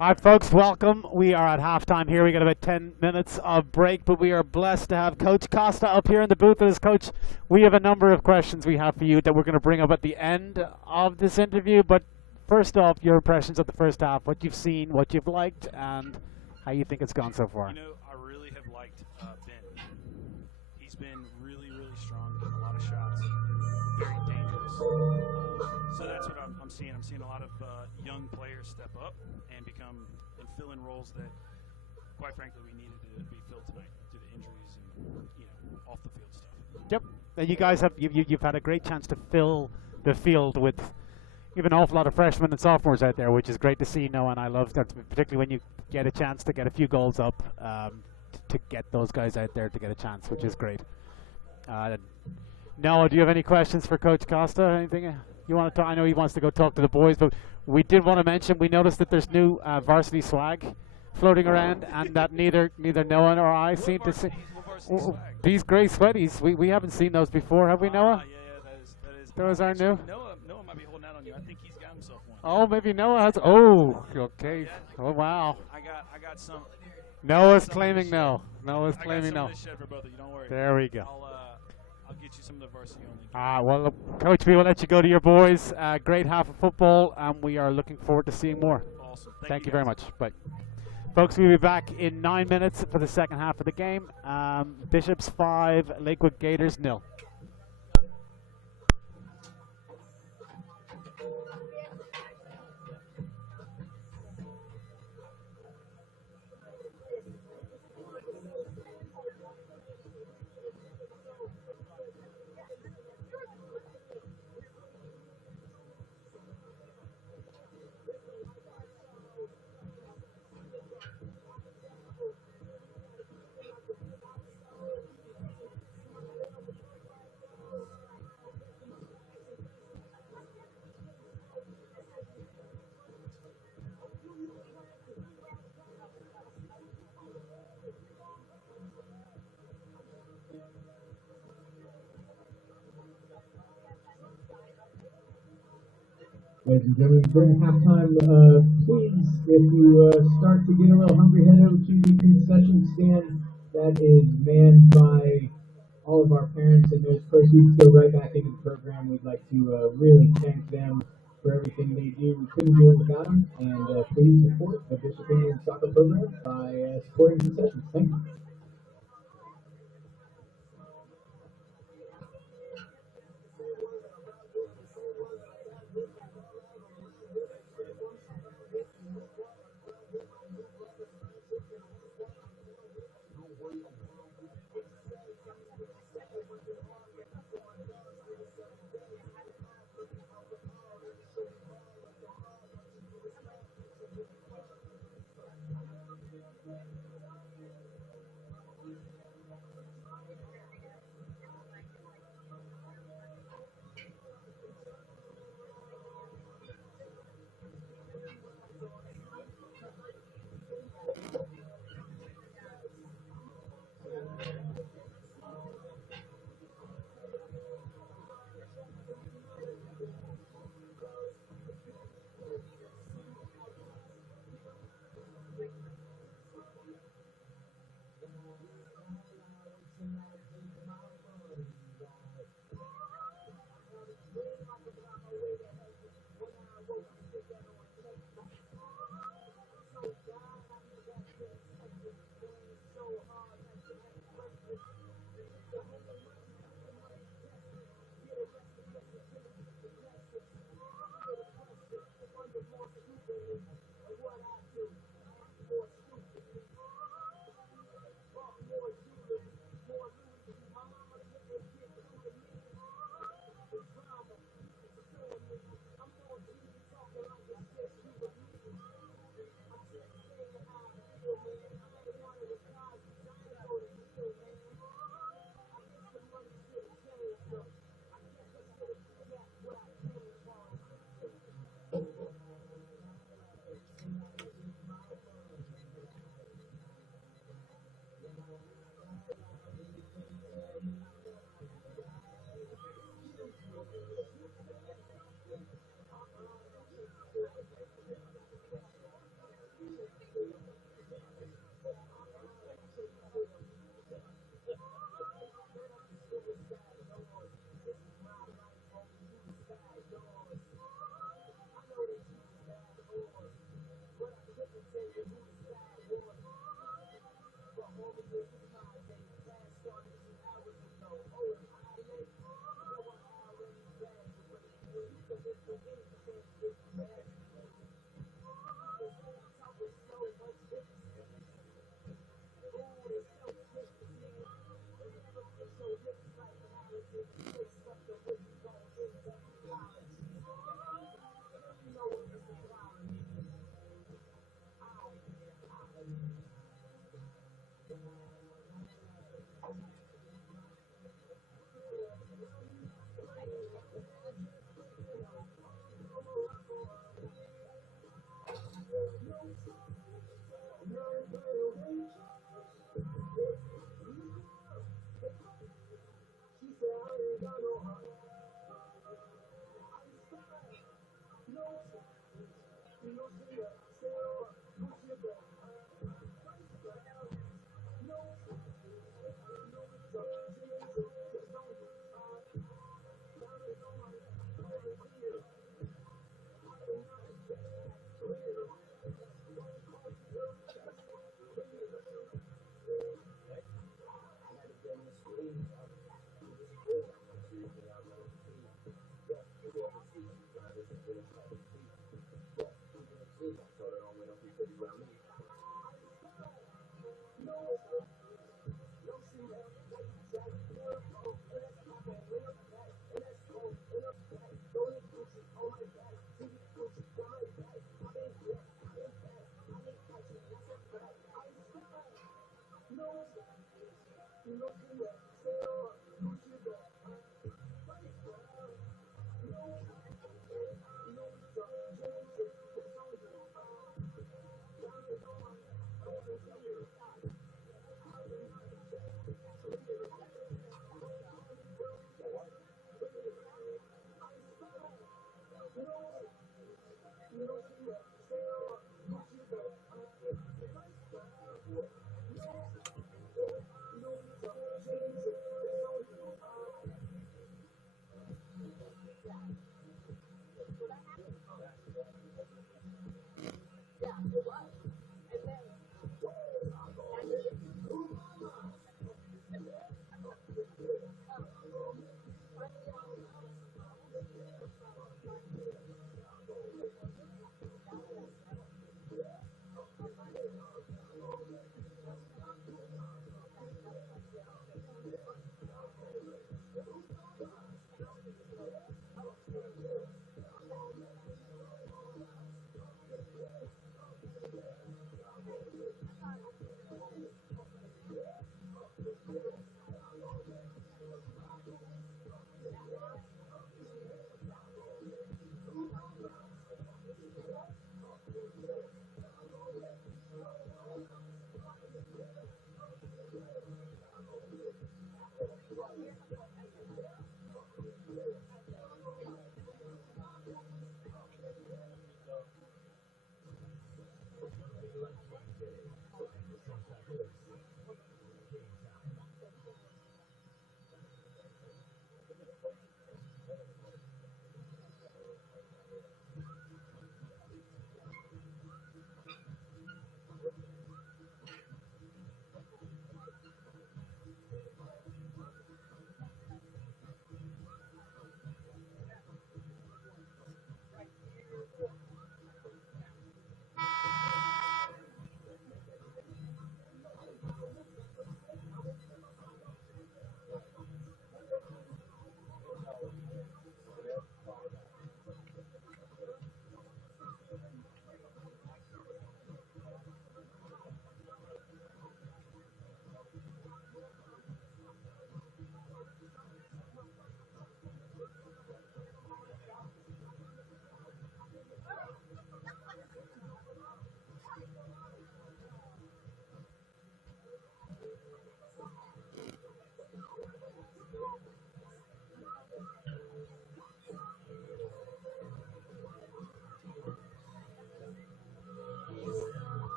All right, folks, welcome. We are at halftime here. We got about 10 minutes of break, but we are blessed to have Coach Costa up here in the booth with us. Coach, we have a number of questions we have for you that we're going to bring up at the end of this interview. But first off, your impressions of the first half, what you've seen, what you've liked, and how you think it's gone so far. You know, I really have liked Ben. He's been really, really strong, getting a lot of shots, very dangerous. So that's what I'm seeing. I'm seeing a lot of young players step up and fill in roles that, quite frankly, we needed to be filled tonight due to injuries and off the field stuff. Yep, and you guys have you've had a great chance to fill the field with even an awful lot of freshmen and sophomores out there, which is great to see. Noah and I love that, particularly when you get a chance to get a few goals up, to get those guys out there to get a chance, which is great. Noah, do you have any questions for Coach Costa? Anything you want to talk? I know he wants to go talk to the boys, but we did want to mention, we noticed that there's new varsity swag floating around, and that neither Noah nor I seem to see. These gray sweaties, we haven't seen those before, have we, Noah? Yeah, that is. Those are new? Noah might be holding out on you. I think he's got himself one. Oh, maybe Noah has. Oh, okay. Oh, wow. I got some. Noah's claiming no. Noah's I got claiming some no. of this shed for both of you. Don't worry. There we go. I'll get you some of the varsity only. Well, Coach, we will let you go to your boys. Great half of football, and we are looking forward to seeing more. Awesome. Thank you very much. Bye. Folks, we'll be back in 9 minutes for the second half of the game. Bishops 5, Lakewood Gators 0. Ladies and gentlemen, during halftime, please, if you start to get a little hungry, head over to the concession stand that is manned by all of our parents, and those proceeds go right back into the program. We'd like to really thank them for everything they do. We couldn't do it without them, and please support the Bishop Indian Soccer Program by supporting concessions. Thank you.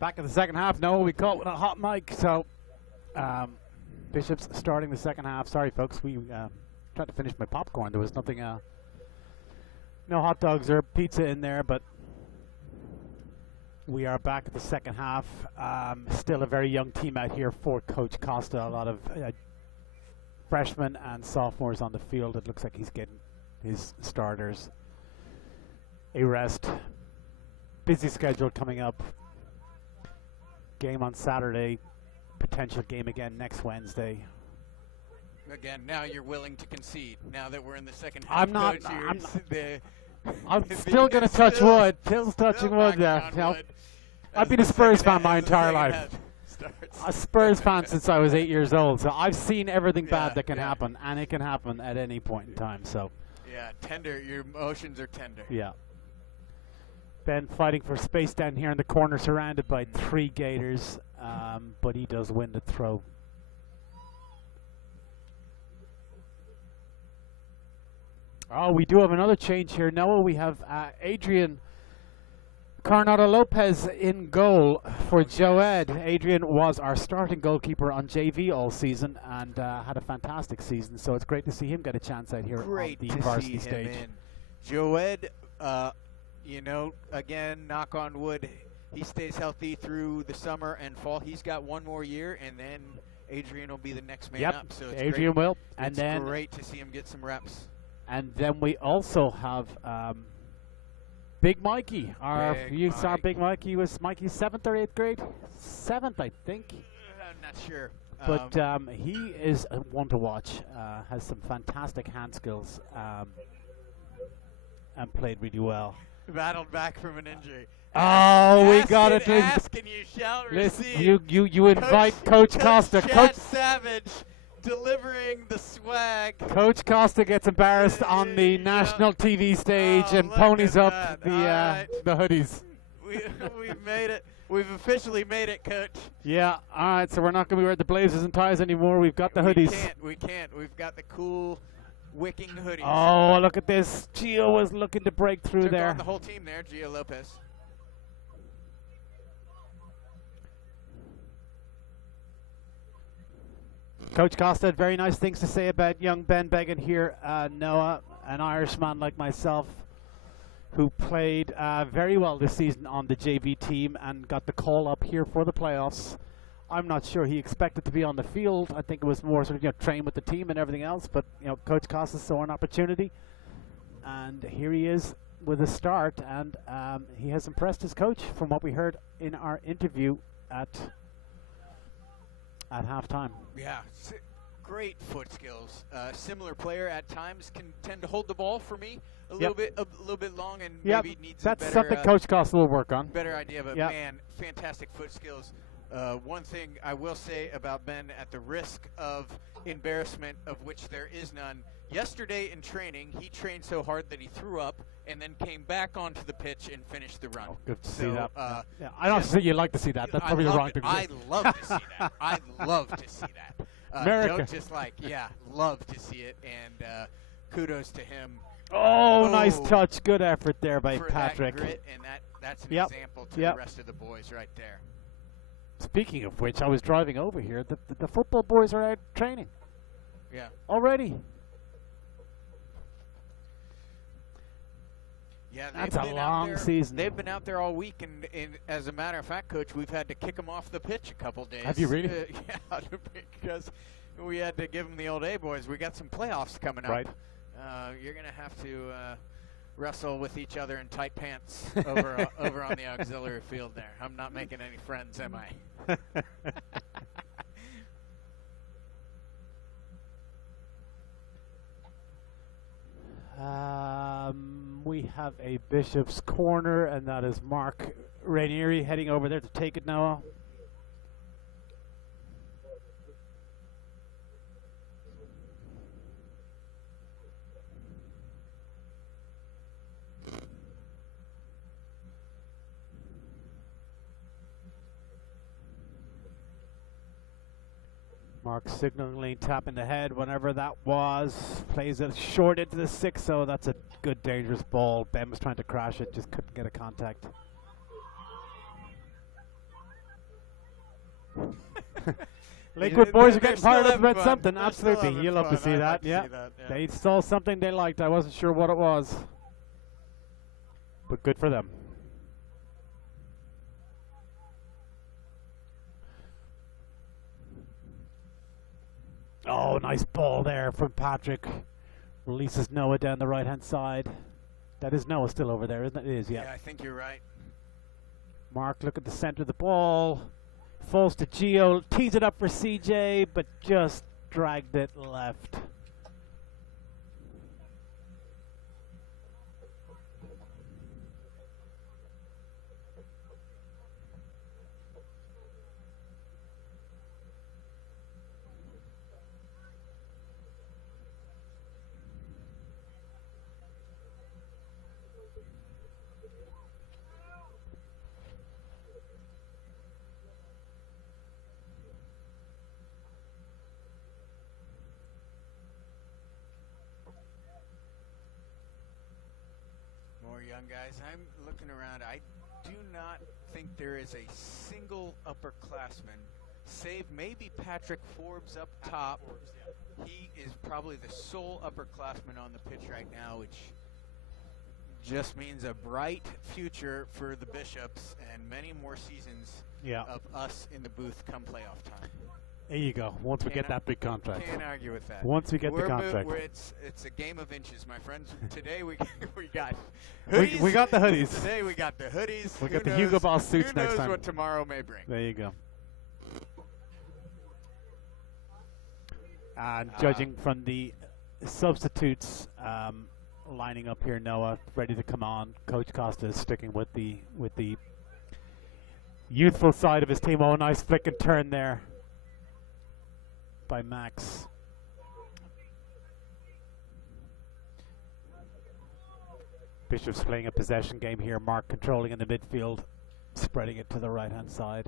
Back in the second half, no, we caught with a hot mic. So Bishop's starting the second half. Sorry, folks, we tried to finish my popcorn. There was nothing, no hot dogs or pizza in there, but we are back at the second half. Still a very young team out here for Coach Costa. A lot of freshmen and sophomores on the field. It looks like he's getting his starters a rest. Busy schedule coming up. Game on Saturday, potential game again next Wednesday. Again, now you're willing to concede. Now that we're in the second half, I'm not. Coach, I'm still going to touch wood. Still touching wood there. You know, I've been a Spurs fan my entire life. A Spurs fan since I was 8 years old. So I've seen everything bad that can happen, and it can happen at any point in time. So. Yeah, tender. Your emotions are tender. Yeah. Ben fighting for space down here in the corner, surrounded by 3 Gators, but he does win the throw. Oh, we do have another change here. Noah, we have Adrian Coronado Lopez in goal for Joed. Adrian was our starting goalkeeper on JV all season and had a fantastic season, so it's great to see him get a chance out here on the varsity stage. Joed, you know, again, knock on wood, he stays healthy through the summer and fall. He's got 1 more year, and then Adrian will be the next man up. So it's Adrian will. And it's then great to see him get some reps. And then we also have Big Mikey. Our Big Mikey was Mikey's 7th or 8th grade? 7th, I think. I'm not sure. But he is one to watch. Has some fantastic hand skills and played really well. Battled back from an injury. We got it. Ask and you shall receive. You invite Coach Costa. Coach Savage delivering the swag. Coach Costa gets embarrassed on the national TV stage and ponies up the hoodies. We've made it. We've officially made it, Coach. Yeah. All right. So we're not going to be wearing the blazers and ties anymore. We've got the hoodies. We can't. We've got the cool wicking hoodies. Oh, look at this. Gio was looking to break through Took there. on the whole team there, Gio Lopez. Coach Costa had very nice things to say about young Ben Began here. Noah, an Irishman like myself, who played very well this season on the JV team and got the call up here for the playoffs. I'm not sure he expected to be on the field. I think it was more sort of train with the team and everything else. But Coach Costa saw an opportunity, and here he is with a start. And he has impressed his coach, from what we heard in our interview at halftime. Yeah, great foot skills. Similar player at times, can tend to hold the ball for me a little bit long, and maybe needs that's a better, something Coach Costa will work on. Better idea, but man, fantastic foot skills. One thing I will say about Ben, at the risk of embarrassment, of which there is none, yesterday in training, he trained so hard that he threw up and then came back onto the pitch and finished the run. Oh, good to see that. I don't think you'd like to see that. That's probably the wrong thing to do. I love to see that. I love to see that. America. Don't just love to see it, and kudos to him. Oh, nice touch. Good effort there by for Patrick. That grit, and that's an example to the rest of the boys right there. Speaking of which, I was driving over here. The football boys are out training. Yeah. Already. Yeah, that's a long season. They've been out there all week, and as a matter of fact, Coach, we've had to kick them off the pitch a couple days. Have you really? Yeah, because we had to give them the old A boys. We got some playoffs coming up. Right. You're going to have to wrestle with each other in tight pants over over on the auxiliary field there. I'm not making any friends, am I? We have a Bishop's corner, and that is Mark Rainieri heading over there to take it now. Mark signaling, tapping the head whenever that was. Plays it short into the 6, so that's a good, dangerous ball. Ben was trying to crash it, just couldn't get a contact. Lakewood boys are They're getting still fired up having about fun. something. They're still Absolutely. having You love to fun. see I that. like to Yeah. see that, yeah. They saw something they liked. I wasn't sure what it was. But good for them. Oh, nice ball there from Patrick. Releases Noah down the right-hand side. That is Noah still over there, isn't it? It is, yeah. Yeah, I think you're right. Mark, look at the center of the ball. Falls to Gio. Tees it up for CJ, but just dragged it left. More young guys. I'm looking around. I do not think there is a single upperclassman, save maybe Patrick Forbes up top. He is probably the sole upperclassman on the pitch right now, which just means a bright future for the Bishops and many more seasons Yeah. of us in the booth come playoff time. There you go. Once we get that big contract. Can't argue with that. Once we get the contract. It's a game of inches, my friends. Today we got We hoodies. got the hoodies. Today we got the hoodies. We Who got the knows- Hugo Boss suits who next knows time. what tomorrow may bring. There you go. And judging from the substitutes lining up here, Noah ready to come on. Coach Costa is sticking with the youthful side of his team. Oh, nice flick and turn there by Max. Bishop's playing a possession game here. Mark controlling in the midfield, spreading it to the right-hand side.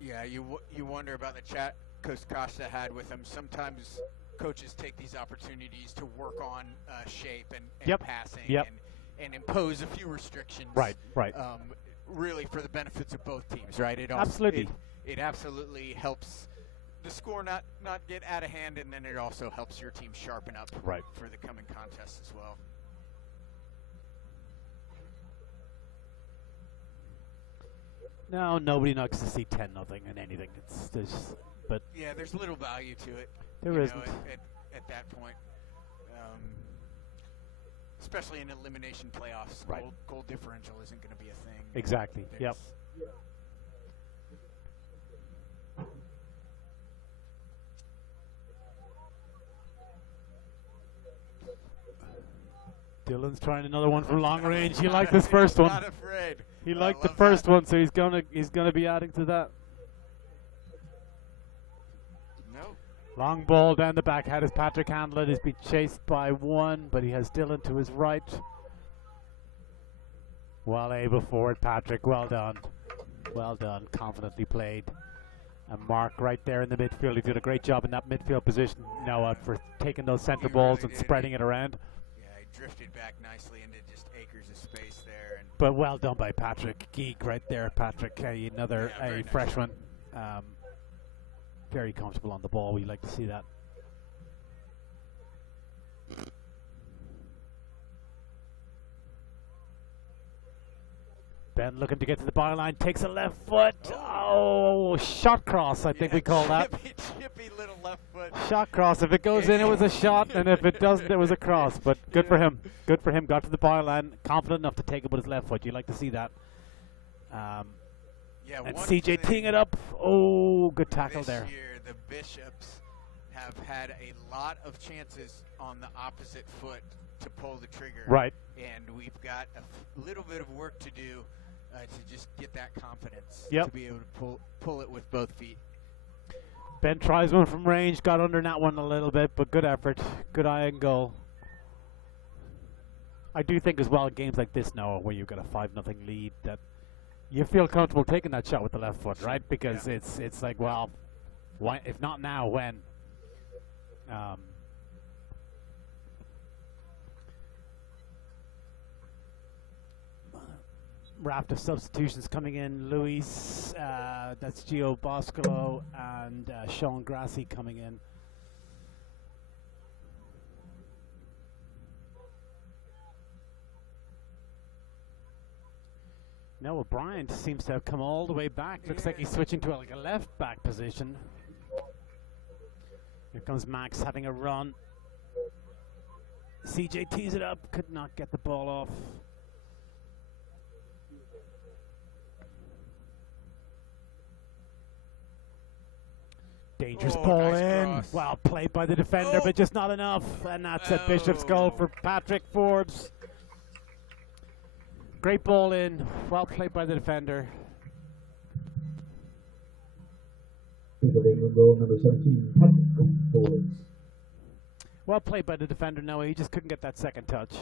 Yeah, you wonder about the chat Coach Costa had with him. Sometimes coaches take these opportunities to work on shape and Yep. passing Yep. and impose a few restrictions. Right. Really for the benefits of both teams, right? It Absolutely. It absolutely helps the score not get out of hand, and then it also helps your team sharpen up Right. for the coming contests as well. No, nobody likes to see 10-0 in anything. But Yeah, there's little value to it. There you know, isn't. at that point. Especially in elimination playoffs, Right. goal differential isn't going to be a thing. Exactly. Yep. There's- Dylan's trying another one from long range. He liked this first one. Not afraid. He I liked the love first that. one, so he's gonna be adding to that. Nope. Long ball down the back. How does Patrick handle it? He's been chased by one, but he has Dylan to his right. Well able forward, Patrick. Well done. Well done. Confidently played. And Mark right there in the midfield. He did a great job in that midfield position, Noah, for taking those center He balls really and did. spreading it around. Yeah, he drifted back nicely into just acres of space there. And But well done by Patrick. Geek right there, Patrick. Another Yeah, very nice freshman. Very comfortable on the ball. We like to see that. Ben looking to get to the byline, takes a left foot. Oh, shot cross, I think we call that. Chippy little left foot. Shot cross. If it goes in, it was a shot, and if it doesn't, it was a cross. But good for him. Good for him. Got to the byline, confident enough to take it with his left foot. You like to see that. Yeah, And one CJ thing teeing it up. Oh, good tackle this there. year, the Bishops have had a lot of chances on the opposite foot to pull the trigger. Right. And we've got a little bit of work to do to just get that confidence Yep. to be able to pull it with both feet. Ben tries one from range, got under that one a little bit, but good effort. Good eye and goal. I do think as well, games like this now, where you've got a 5-0 lead, that you feel comfortable taking that shot with the left foot, right? Because it's like, well, why, if not now, when? raft of substitutions coming in. Luis, that's Gio Boscolo, and Sean Grassi coming in. Now O'Brien seems to have come all the way back. Looks like he's switching to like a left back position. Here comes Max having a run. CJ tees it up, could not get the ball off. Dangerous ball nice in. cross. Well played by the defender, but just not enough. And that's a Bishop's goal for Patrick Forbes. Great ball in, well played by the defender. Goal number 17, Patrick Forbes. Well played by the defender, Noah. He just couldn't get that second touch.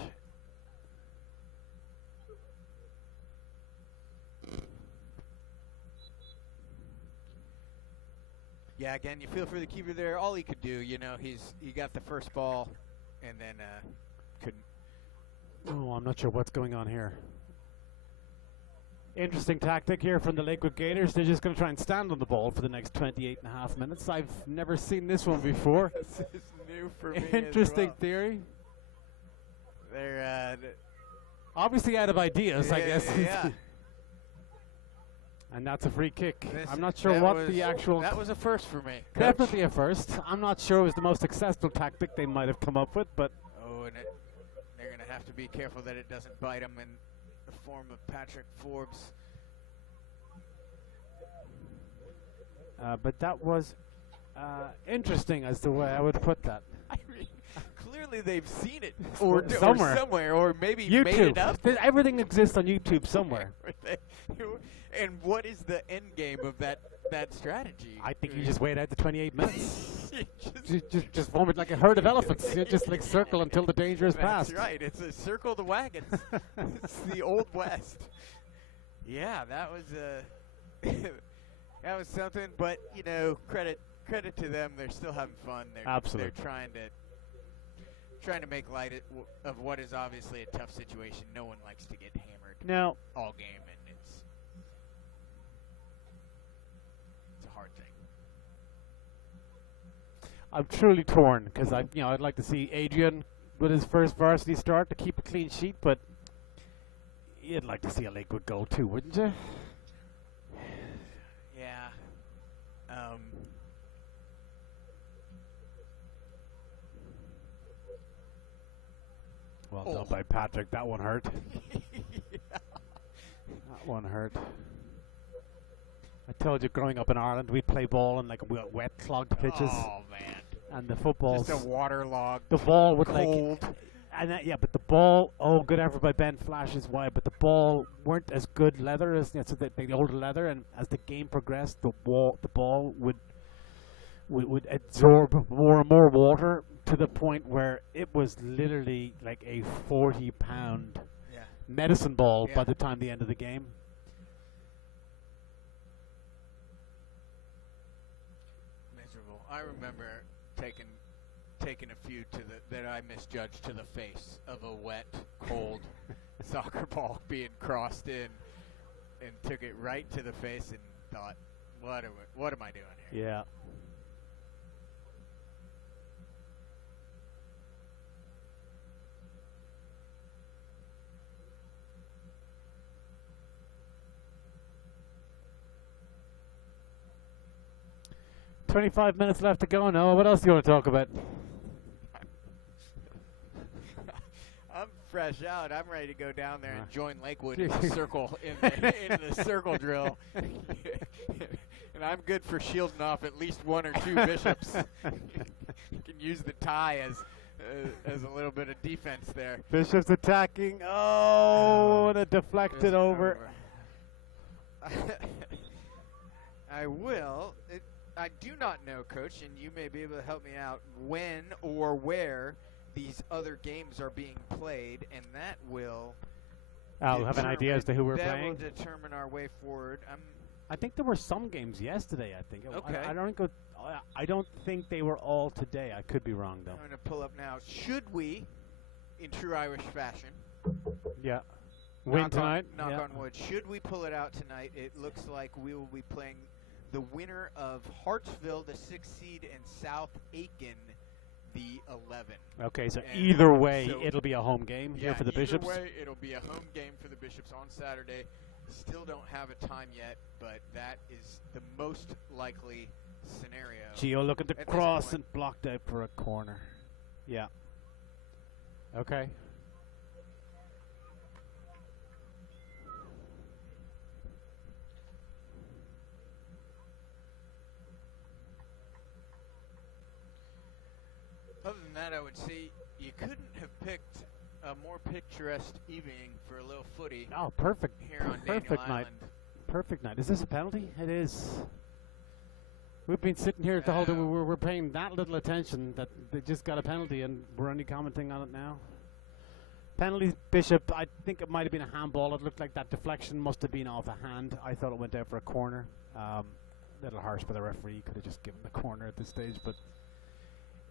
Yeah, again, you feel for the keeper there. All he could do, you know, he got the first ball and then couldn't. Oh, I'm not sure what's going on here. Interesting tactic here from the Lakewood Gators. They're just going to try and stand on the ball for the next 28.5 minutes. I've never seen this one before. This is new for me. Interesting as well. theory. They're Obviously out of ideas, I guess. Yeah. And that's a free kick. This- I'm not sure that what was- the actual... That was a first for me. Coach. Definitely a first. I'm not sure it was the most successful tactic they might have come up with, but... Oh, and they're going to have to be careful that it doesn't bite them in the form of Patrick Forbes. But that was interesting as the way I would put that. I mean, clearly they've seen it Somewhere. or maybe made it up. Everything exists on YouTube somewhere. And what is the end game of that strategy? I think you just wait out the 28 minutes. You just form it like a herd of elephants. You just like circle until the danger is That's past. right. It's a circle the wagons. It's the old west. Yeah, that was that was something. But you know, credit to them. They're still having fun. Absolutely. They're trying to make light of what is obviously a tough situation. No one likes to get hammered Now, all game, and it's a hard thing. I'm truly torn because I'd like to see Adrian with his first varsity start to keep a clean sheet, but you'd like to see a Lakewood goal too, wouldn't you? Yeah. Well done by Patrick. That one hurt. Yeah. That one hurt. I told you, growing up in Ireland, we'd play ball in like wet, clogged pitches, Oh man. and the footballs. Just a waterlogged. The ball would cold. but the ball. Oh, good effort by Ben. Flashes wide, but the ball weren't as good leather as so the older leather. And as the game progressed, the ball would absorb more and more water to the point where it was literally like a 40-pound Yeah. medicine ball Yeah. by the time the end of the game. Miserable. I remember taking a few that I misjudged to the face of a wet, cold soccer ball being crossed in, and took it right to the face and thought, what am I doing here? Yeah. "25 minutes left to go." Noah, what else do you want to talk about? I'm fresh out. I'm ready to go down there and join Lakewood Gee. in the circle in the circle drill. And I'm good for shielding off at least one or two bishops. You can use the tie as a little bit of defense there. Bishop's attacking. Oh, and it deflected Just over. I will. I do not know, Coach, and you may be able to help me out, when or where these other games are being played, and that will I'll have an idea as to who we're that playing. will determine our way forward. I think there were some games yesterday. I think. Okay. I don't think they were all today. I could be wrong though. I'm going to pull up now. Should we, in true Irish fashion, Yeah. Win knock tonight. On, knock yeah. on wood. Should we pull it out tonight, it looks like we will be playing the winner of Hartsville, the 6th seed, and South Aiken, the 11. Okay, so And either way, so- it'll be a home game here Yeah, for the either Bishops. way, it'll be a home game for the Bishops on Saturday. Still don't have a time yet, but that is the most likely scenario. Gio looking to At this cross point. and blocked out for a corner. Yeah. Okay. Other than that, I would say you couldn't have picked a more picturesque evening for a little footy Oh, perfect. here on Perfect Daniel night. Island. Perfect night. Is this a penalty? It is. We've been sitting here the whole time. We're paying that little attention that they just got a penalty, and we're only commenting on it now. Penalty, Bishop. I think it might have been a handball. It looked like that deflection must have been off a hand. I thought it went out for a corner. Little harsh by the referee. Could have just given the corner at this stage, but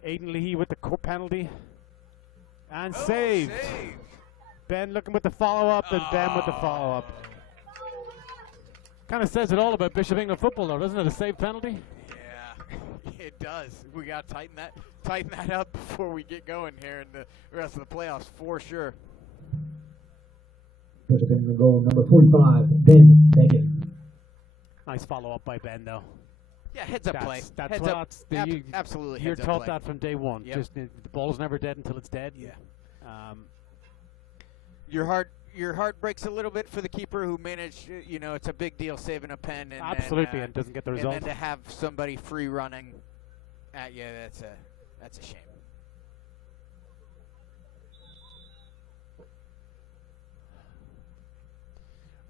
Aidan Leahy with the penalty and saved. Save. Ben looking with the follow-up, and Ben with the follow-up. Kind of says it all about Bishop England football, though, doesn't it? A save penalty. Yeah, it does. We got to tighten that up before we get going here in the rest of the playoffs for sure. Bishop England goal number 45, Ben Began. Nice follow-up by Ben, though. Yeah, heads up play. That's Heads what up. Absolutely. You're heads up taught play. that from day one. Yep. Just the ball's never dead until it's dead. Yeah. Um, Your heart breaks a little bit for the keeper who managed. It's a big deal saving a pen. And absolutely, then, and doesn't get the and result. then to have somebody free running at you, that's a shame.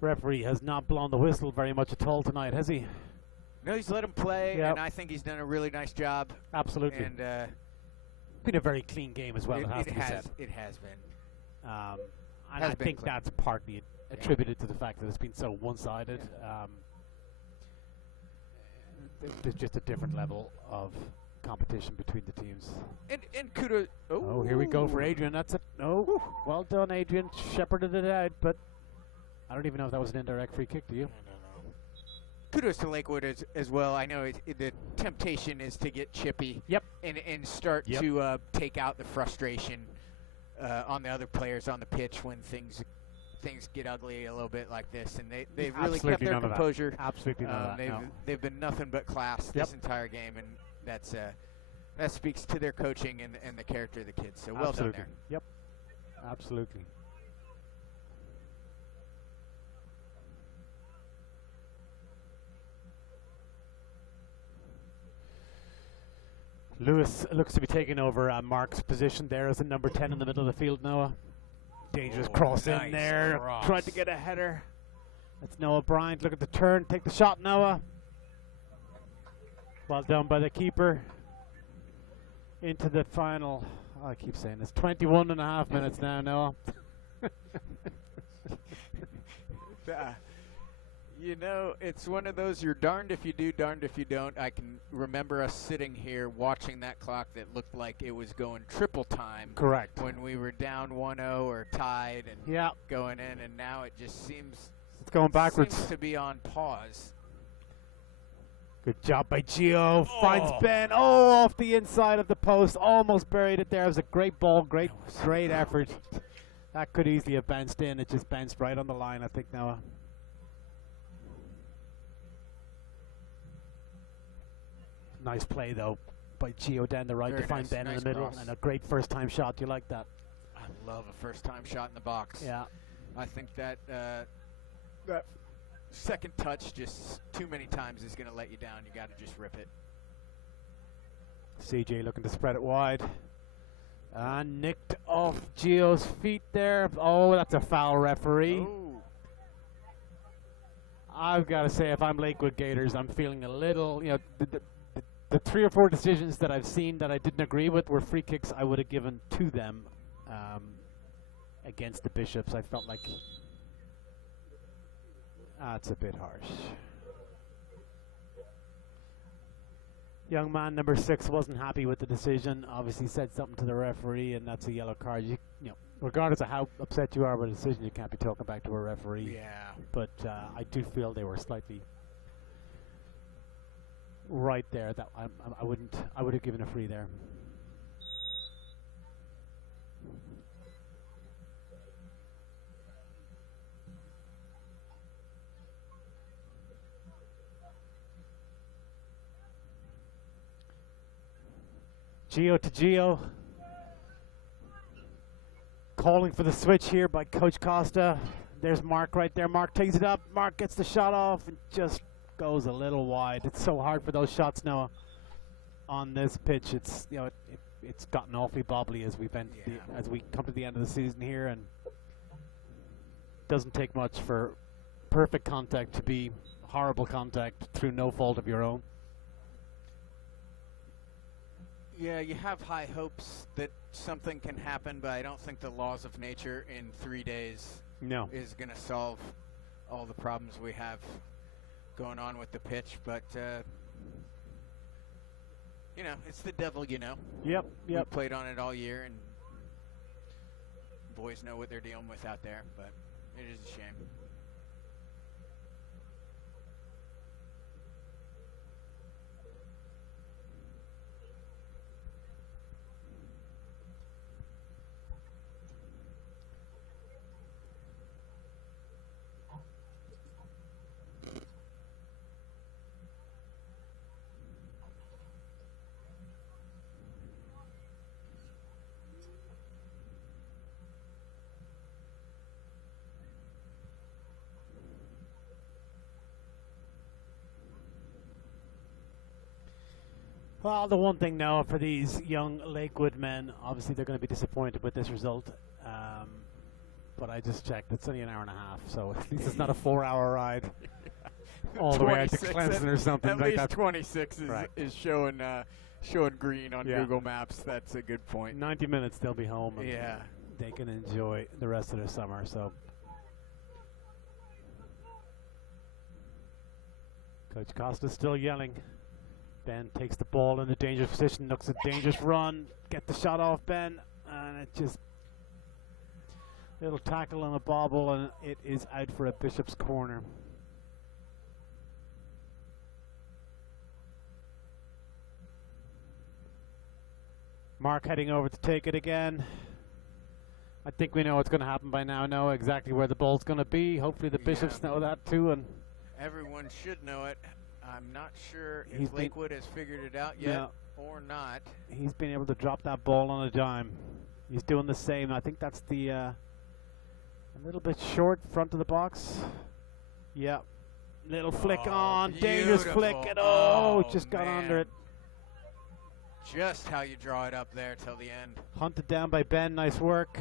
Referee has not blown the whistle very much at all tonight, has he? No, he's let him play, Yep. and I think he's done a really nice job. Absolutely. And Been a very clean game as well. It has to be said. It has been. And Has I been think clean. that's partly attributed to the fact that it's been so one-sided. There's just a different level of competition between the teams. And kudos. Oh, here we go for Adrian. That's it. No. Well done, Adrian. Shepherded it out, but I don't even know if that was an indirect free kick. Do you? Kudos to Lakewood as well. I know the temptation is to get chippy. Yep. And start Yep. to take out the frustration on the other players on the pitch when things get ugly a little bit like this. And they've really kept Absolutely their none of that. composure. Absolutely none of that. No. They've been nothing but class this entire game, and that speaks to their coaching and the character of the kids. So well Absolutely. done there. Yep. Absolutely. Lewis looks to be taking over Mark's position there as the number 10 in the middle of the field, Noah. Dangerous cross in nice there. cross. Tried to get a header. That's Noah Bryant. Look at the turn. Take the shot, Noah. Well done by the keeper. Into the final, I keep saying this, 21 and a half minutes now, Noah. It's one of those, you're darned if you do, darned if you don't. I can remember us sitting here watching that clock that looked like it was going triple time. Correct. When we were down 1-0 or tied and Yeah, going in, and now it just seems it's going backwards. seems to be on pause. Good job by Gio. Finds Ben. Oh, off the inside of the post. Almost buried it there. It was a great ball. Great effort. That could easily have bounced in. It just bounced right on the line, I think, Noah. Nice play, though, by Gio down the right Very to find nice, Ben in nice the middle. cross. And a great first-time shot. You like that? I love a first-time shot in the box. Yeah. I think that that second touch just too many times is going to let you down. You got to just rip it. CJ looking to spread it wide. And nicked off Gio's feet there. Oh, that's a foul, referee. Oh. I've got to say, if I'm Lakewood Gators, I'm feeling a little, the 3 or 4 decisions that I've seen that I didn't agree with were free kicks I would have given to them against the Bishops. I felt like that's a bit harsh. Young man number 6 wasn't happy with the decision. Obviously said something to the referee, and that's a yellow card. regardless of how upset you are with a decision, you can't be talking back to a referee. Yeah. But I do feel they were slightly right there. That I would have given a free there. Gio to Gio. Calling for the switch here by Coach Costa. There's Mark right there. Mark takes it up. Mark gets the shot off and just goes a little wide. It's so hard for those shots now on this pitch. It's it's gotten awfully bobbly as we as we come to the end of the season here, and doesn't take much for perfect contact to be horrible contact through no fault of your own. Yeah, you have high hopes that something can happen, but I don't think the laws of nature in 3 days is going to solve all the problems we have going on with the pitch. But, it's the devil, Yep. We played on it all year, and boys know what they're dealing with out there, but it is a shame. Well, the one thing now for these young Lakewood men, obviously they're going to be disappointed with this result. But I just checked; it's only an hour and a half, so at least it's not a 4-hour ride all the way out to Clemson or something at like least that. 26 is showing green on Yeah. Google Maps. That's a good point. 90 minutes, they'll be home. And Yeah. they can enjoy the rest of their summer. So, Coach Costa's still yelling. Ben takes the ball in a dangerous position, looks a dangerous run, get the shot off Ben, and it just little tackle and a bobble, and it is out for a Bishop's corner. Mark heading over to take it again. I think we know what's going to happen by now. Know exactly where the ball's going to be. Hopefully the Bishops know that too, and everyone should know it. I'm not sure He's if Lakewood has figured it out yet or not. He's been able to drop that ball on a dime. He's doing the same. I think that's the a little bit short front of the box. Yeah. Little flick on. Dangerous flick. And just got under it. Just how you draw it up there till the end. Hunted down by Ben. Nice work.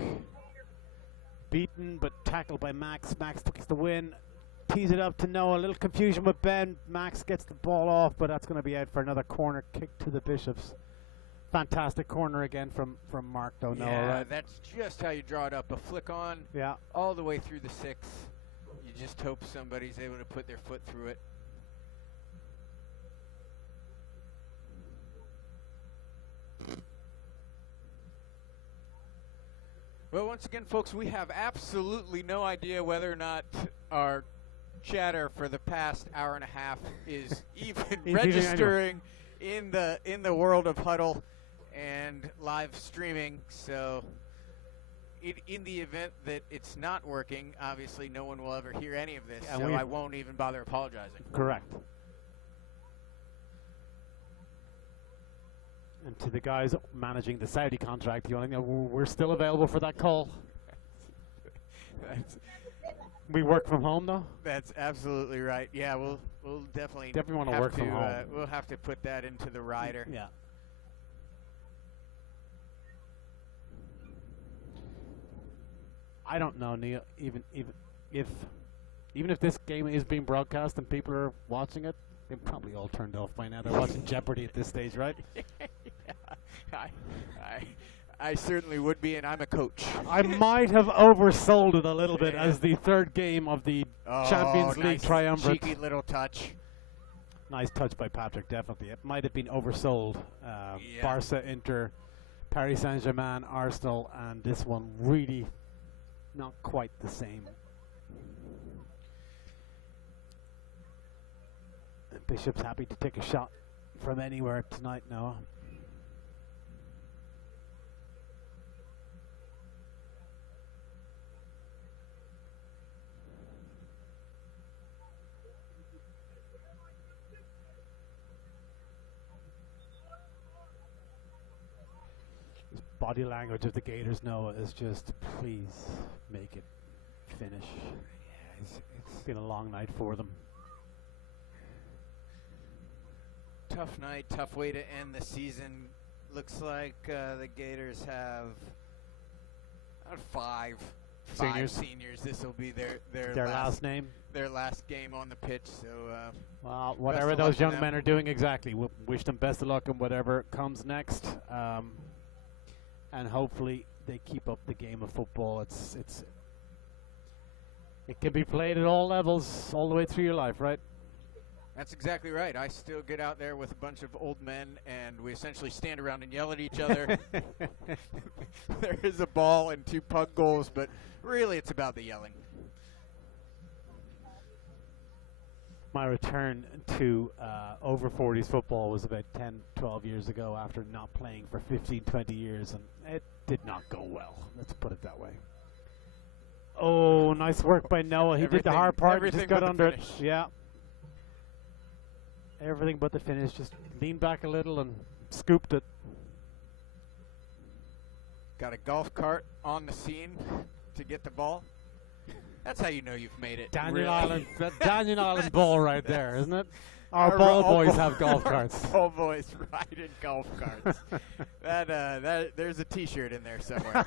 Beaten but tackled by Max. Max takes the win. Tees it up to Noah. A little confusion with Ben. Max gets the ball off, but that's going to be out for another corner kick to the Bishops. Fantastic corner again from Mark, though. Yeah, Noah, right? That's just how you draw it up. A flick on all the way through the 6. You just hope somebody's able to put their foot through it. Well, once again, folks, we have absolutely no idea whether or not our chatter for the past hour and a half is even registering in the world of Huddle and live streaming. So in the event that it's not working, obviously no one will ever hear any of this, so I won't even bother apologizing. Correct. And to the guys managing the Saudi contract, you know, we're still available for that call. We work from home, though. That's absolutely right. Yeah, we'll definitely want to work from home. We'll have to put that into the rider. Yeah. I don't know, Neil. Even if this game is being broadcast and people are watching it, they're probably all turned off by now. They're watching Jeopardy at this stage, right? Yeah, I certainly would be, and I'm a coach. I might have oversold it a little bit as the third game of the Champions League triumvirate. Cheeky little touch. Nice touch by Patrick, definitely. It might have been oversold. Barca, Inter, Paris Saint-Germain, Arsenal, and this one really not quite the same. Bishop's happy to take a shot from anywhere tonight, Noah. This body language of the Gators, Noah, is just, please make it finish. Yeah, it's been a long night for them. Tough night, tough way to end the season. Looks like the Gators have five seniors. This will be their last name, their last game on the pitch. So, well, whatever those young men are doing exactly, we'll wish them best of luck in whatever comes next, and hopefully they keep up the game of football. It can be played at all levels, all the way through your life, right? That's exactly right. I still get out there with a bunch of old men, and we essentially stand around and yell at each other. There is a ball and 2 pug goals, but really it's about the yelling. My return to over 40s football was about 10, 12 years ago after not playing for 15, 20 years, and it did not go well. Let's put it that way. Oh, nice work by Noah. He did the hard part and just got under it. Yeah. Everything but the finish. Just leaned back a little and scooped it. Got a golf cart on the scene to get the ball. That's how you know you've made it. Daniel Island, that Daniel Island ball right there, isn't it? Our ball boys have golf carts. Ball boys ride in golf carts. There's a T-shirt in there somewhere.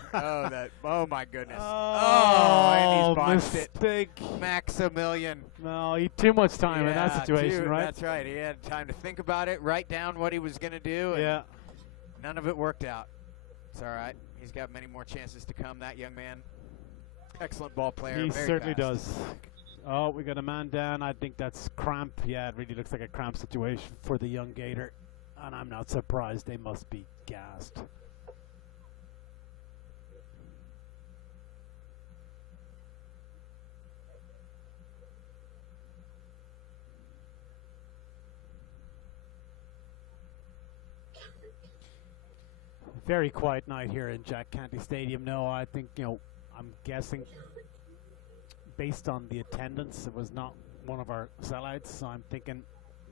Oh my goodness. And he's botched mistake. It. Maximilian. No, he too much time in that situation, right? That's right. He had time to think about it, write down what he was going to do. And none of it worked out. It's all right. He's got many more chances to come, that young man. Excellent ball player. He very certainly fast. does. Oh, we got a man down. I think that's cramp. Yeah, it really looks like a cramp situation for the young Gator. And I'm not surprised. They must be gassed. Very quiet night here in Jack Canty Stadium. No, I think, I'm guessing based on the attendance, it was not one of our sellouts, so I'm thinking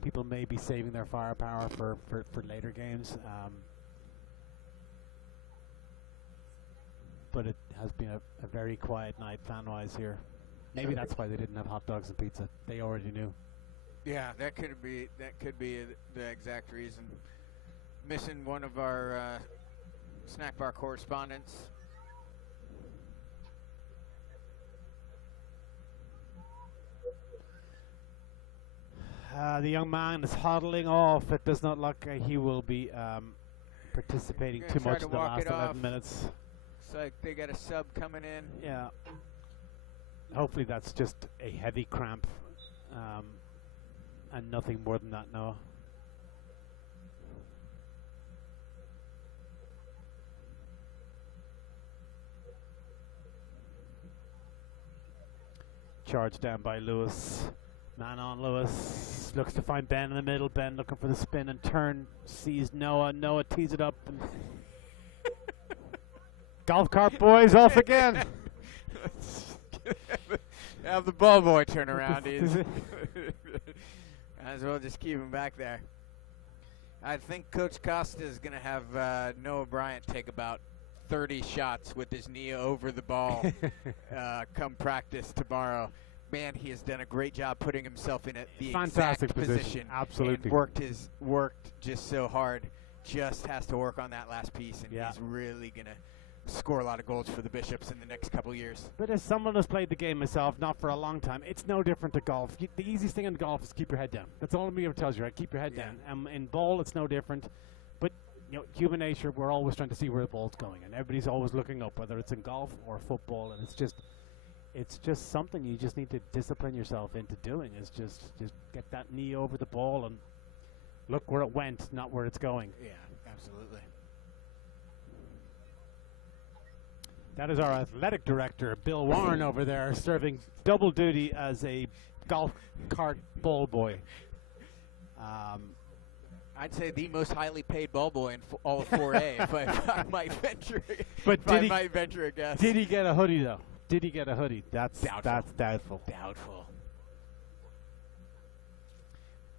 people may be saving their firepower for later games. But it has been a very quiet night fan-wise here. Maybe that's why they didn't have hot dogs and pizza. They already knew. Yeah, that could be the exact reason. Missing one of our snack bar correspondents. The young man is huddling off. It does not look like he will be participating too much in the last 11 minutes. Looks like they got a sub coming in. Yeah. Hopefully that's just a heavy cramp and nothing more than that, Noah. Charge down by Lewis. Man on Lewis. Looks to find Ben in the middle. Ben looking for the spin and turn. Sees Noah. Noah tees it up. And golf cart boys off again. Have the ball boy turn around. Might as well just keep him back there. I think Coach Costa is going to have Noah Bryant take about 30 shots with his knee over the ball come practice tomorrow. Man, he has done a great job putting himself in the fantastic exact position. Absolutely. And worked just so hard. Just has to work on that last piece, and he's really going to score a lot of goals for the Bishops in the next couple of years. But as someone who's played the game myself, not for a long time, it's no different to golf. The easiest thing in golf is keep your head down. That's all me ever tells you, right? Keep your head down. In ball, it's no different. But human nature, we're always trying to see where the ball's going, and everybody's always looking up, whether it's in golf or football, and it's just something you just need to discipline yourself into doing. Is just get that knee over the ball and look where it went, not where it's going. Yeah, absolutely. That is our athletic director, Bill Warren, over there, serving double duty as a golf cart ball boy. I'd say the most highly paid ball boy in all of 4A, if I might venture. But if I might venture a guess. Did he get a hoodie though? Did he get a hoodie? That's Doubtful. doubtful. Doubtful.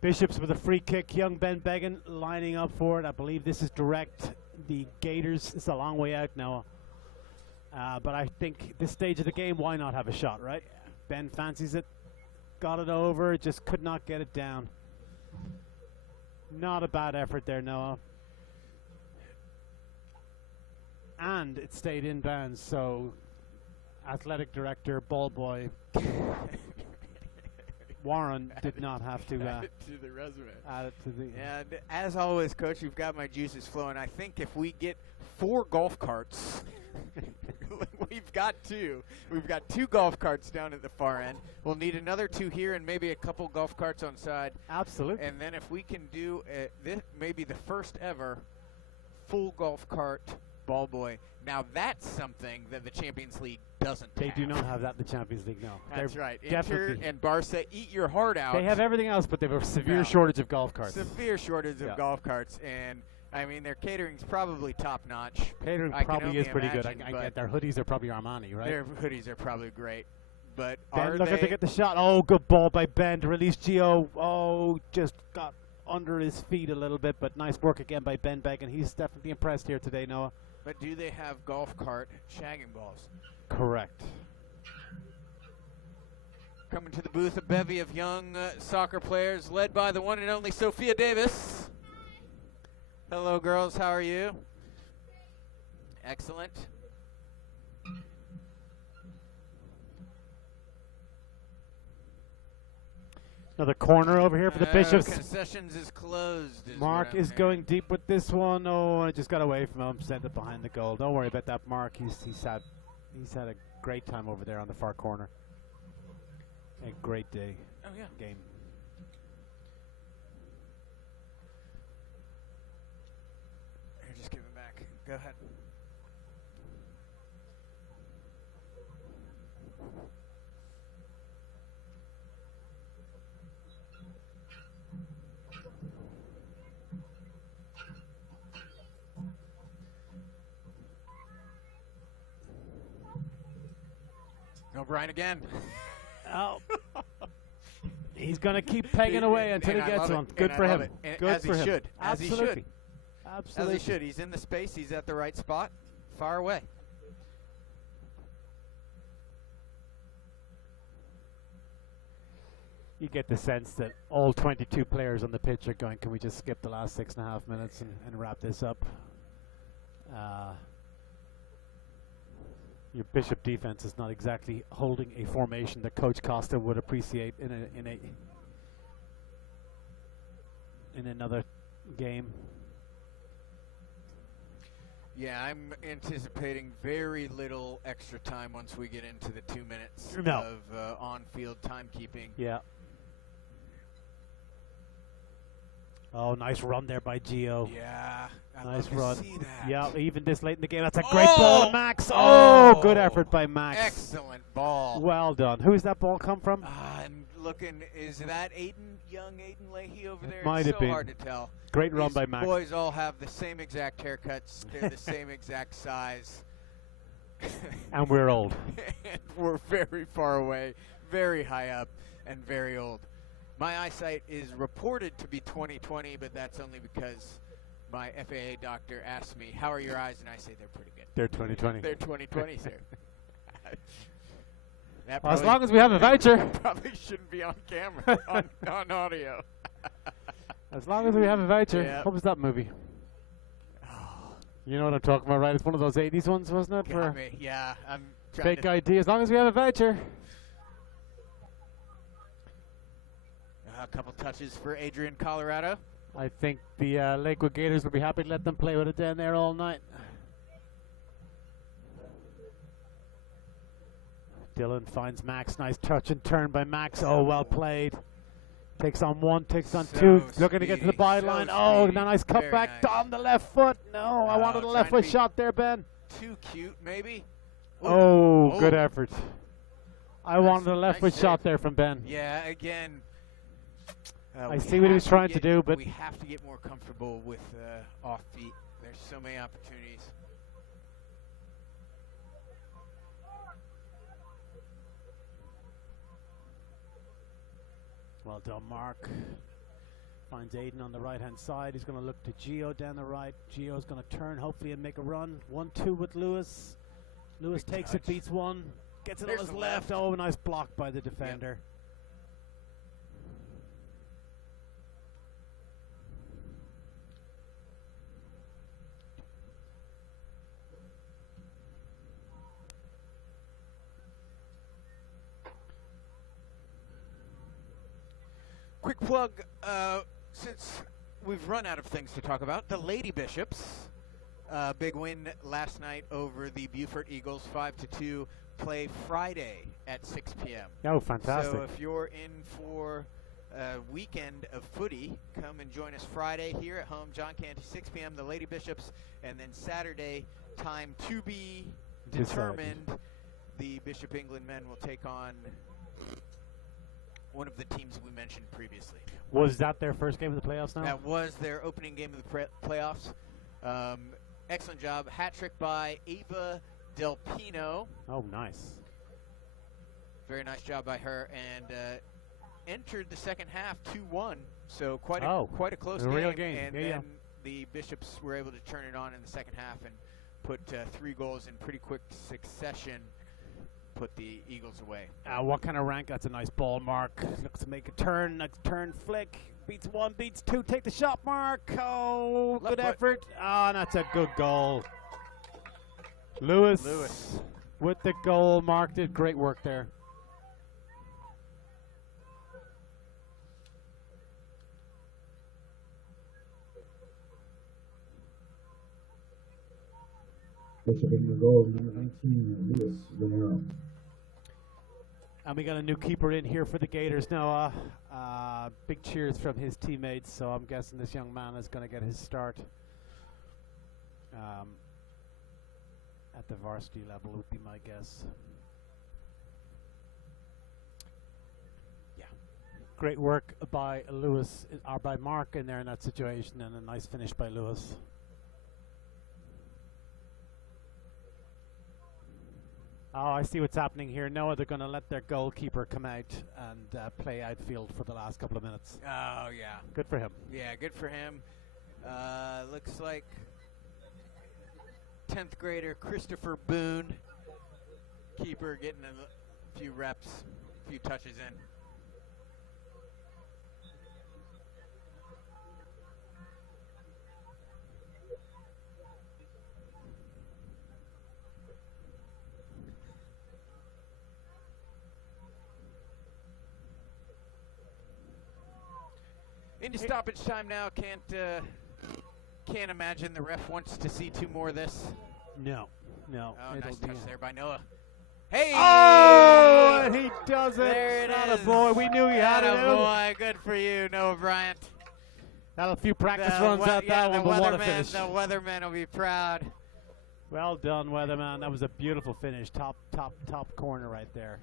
Bishops with a free kick. Young Ben Began lining up for it. I believe this is direct. The Gators. It's a long way out now. But I think this stage of the game, why not have a shot, right? Ben fancies it. Got it over. Just could not get it down. Not a bad effort there, Noah. And it stayed in bounds, so athletic director, ball boy, Warren did not have to add it to the resume. Add it to the. And as always, Coach, you've got my juices flowing. I think if we get 4 golf carts, we've got 2. We've got 2 golf carts down at the far end. We'll need another 2 here and maybe a couple golf carts on side. Absolutely. And then if we can do this, maybe the first ever full golf cart ball boy. Now that's something that the Champions League doesn't They have. do not have that in the Champions League, no. That's They're right. definitely. Inter and Barca, eat your heart out. They have everything else, but they have a severe No. shortage of golf carts. Severe shortage of Yeah. golf carts, and I mean their catering's probably top notch. Catering I can probably only is pretty good. imagine, I but get their hoodies are probably Armani, right? Their hoodies are probably great, but Ben are looking they? to get the shot. Oh, good ball by Ben to release Gio. Oh, just got under his feet a little bit, but nice work again by Ben Began. He's definitely impressed here today, Noah. But do they have golf cart shagging balls? Correct. Coming to the booth, a bevy of young soccer players, led by the one and only Sophia Davis. Hello, girls. How are you? Excellent. Another corner over here for the Bishops. Concessions is closed. Mark is going deep with this one. Oh, I just got away from him. Sent it behind the goal. Don't worry about that, Mark. He's had a great time over there on the far corner. A great day. Oh yeah. Game. Here, just give it back. Go ahead. O'Brien again. Oh. He's going to keep pegging away until he And I gets love it, one. Good and for I love him. it. And Good as for he him. should. As he should. Absolutely. As Absolutely. he should. He's in the space. He's at the right spot. Far away. You get the sense that all 22 players on the pitch are going, can we just skip the last 6.5 minutes and wrap this up? Your Bishop defense is not exactly holding a formation that Coach Costa would appreciate in another game. Yeah, I'm anticipating very little extra time once we get into the 2 minutes No. of on-field timekeeping. Yeah. Oh, nice run there by Gio. Yeah, I Nice love to run. see that. Yeah, even this late in the game. That's a great ball to Max. Oh, good effort by Max. Excellent ball. Well done. Who's that ball come from? I'm looking, is that young Aiden Leahy over there? might It's have so been. hard to tell. Great run These by Max. boys all have the same exact haircuts. They're the same exact size. And we're old. And we're very far away, very high up, and very old. My eyesight is reported to be 20/20, but that's only because my FAA doctor asked me, "How are your eyes?" And I say they're pretty good. They're 2020. They're 20/20, sir. That Well, as probably- long as we have a voucher. probably shouldn't be on camera, on audio. As long as we have a voucher. Yep. What was that movie? You know what I'm talking about, right? It's one of those 80s ones, wasn't it? Got For me. Yeah, I'm trying fake to ID. As long as we have a voucher. a couple touches for Adrian Colorado. I think the Lakewood Gators will be happy to let them play with it down there all night. Dylan finds Max. Nice touch and turn by Max. Oh, well played. Takes on one, takes on So two. Looking to get to the speedy, byline. so Oh, speedy. nice Very cutback nice. on the left foot. No, I wanted a trying left to foot be shot there, Ben. Too cute, maybe. Oh, good Oh. effort. I Nice- wanted a left nice foot shot save. there from Ben. Yeah, again. I we see what he was have to trying to get- do, but- we have to get more comfortable with off feet. There's so many opportunities. Well done, Mark. Finds Aiden on the right-hand side. He's going to look to Gio down the right. Gio's going to turn, hopefully, and make a run. 1-2 with Lewis. Lewis Big takes touch. it, beats one. Gets it There's on his the left. left. Oh, nice block by the defender. Quick plug, since we've run out of things to talk about, the Lady Bishops, big win last night over the Beaufort Eagles, 5-2, play Friday at 6 p.m. Oh, fantastic. So if you're in for a weekend of footy, come and join us Friday here at home, John Canty, 6 p.m., the Lady Bishops, and then Saturday, time to be determined, the Bishop England men will take on one of the teams we mentioned previously. Was that their first game of the playoffs now? That was their opening game of the playoffs. Excellent job. Hat trick by Ava Del Pino. Oh, nice. Very nice job by her. And entered the second half 2-1. So quite a close a game. real game. And Yeah, then yeah. the Bishops were able to turn it on in the second half and put 3 goals in pretty quick succession. Put the Eagles away. What kind of rank? That's a nice ball, Mark. Looks to make a turn. Next turn, flick. Beats one, beats two. Take the shot, Mark. Oh, Left good foot. effort. Oh, that's a good goal. Lewis with the goal. Mark did great work there. Bishop England goal, number 19, Lewis Romero. And we got a new keeper in here for the Gators now. Big cheers from his teammates, so I'm guessing this young man is going to get his start at the varsity level would be my guess. Yeah. Great work by Lewis, or by Mark in there in that situation, and a nice finish by Lewis. Oh, I see what's happening here. No, they're going to let their goalkeeper come out and play outfield for the last couple of minutes. Oh, yeah. Good for him. Yeah, good for him. Looks like 10th grader Christopher Boone, keeper, getting a few reps, a few touches in. Into stoppage time now. Can't imagine the ref wants to see 2 more of this. No. Oh, It'll nice be touch there by Noah. Hey! Oh, and he does it. There it Atta is. boy. We knew he had it. in. Boy, good for you, Noah Bryant. Had a few practice runs out that one, but what a finish. The weatherman will be proud. Well done, Weatherman. That was a beautiful finish. Top corner right there.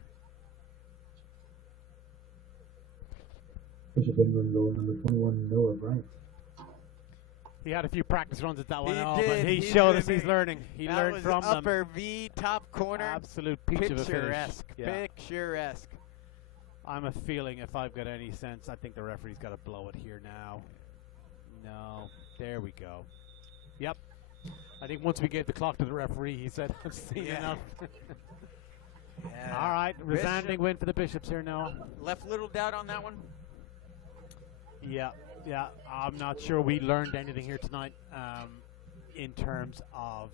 Bishop England goal, number 21, Noah Bryant. He had a few practice runs at that one, He but did. he He's showed gonna us he's be- learning. He That learned was from them. upper V, top corner. Absolute peach of a finish. Picturesque. Yeah. Picturesque. I'm a feeling, if I've got any sense, I think the referee's got to blow it here now. No. There we go. Yep. I think once we gave the clock to the referee, he said, I've seen Yeah. enough. Yeah. All right. Resounding Bishop win for the Bishops here now. left little doubt on that one. Yeah. I'm not sure we learned anything here tonight in terms of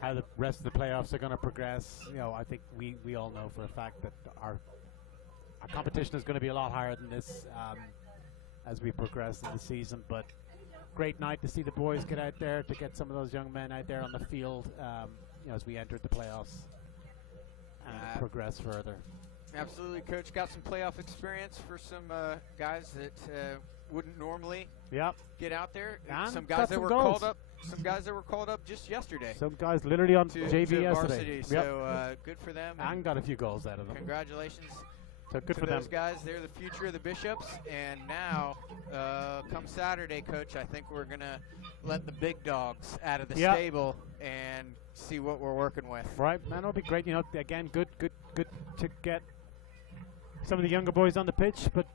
how the rest of the playoffs are going to progress. You know, I think we all know for a fact that our competition is going to be a lot higher than this as we progress in the season. But great night to see the boys get out there, to get some of those young men out there on the field as we entered the playoffs and progress further. Absolutely, Coach. Got some playoff experience for some guys that wouldn't normally Yep. get out there. And Some got guys that some were goals. called up. Some guys that were called up just yesterday Some guys literally on to JV to yesterday. varsity. So good for them. And got a few goals out of them. Congratulations So good to for them. those guys. They're the future of the Bishops. And now, come Saturday, Coach, I think we're gonna let the big dogs out of the Yep. stable and see what we're working with. Right, man, it'll be great. You know, again, good to get some of the younger boys on the pitch. But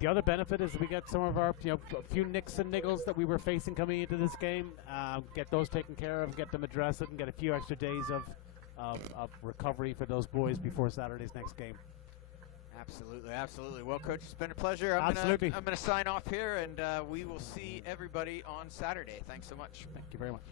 the other benefit is we get some of our, a few nicks and niggles that we were facing coming into this game. Get those taken care of, get them addressed, and get a few extra days of recovery for those boys before Saturday's next game. Absolutely, absolutely. Well, Coach, it's been a pleasure. Absolutely. I'm gonna sign off here, and we will see everybody on Saturday. Thanks so much. Thank you very much.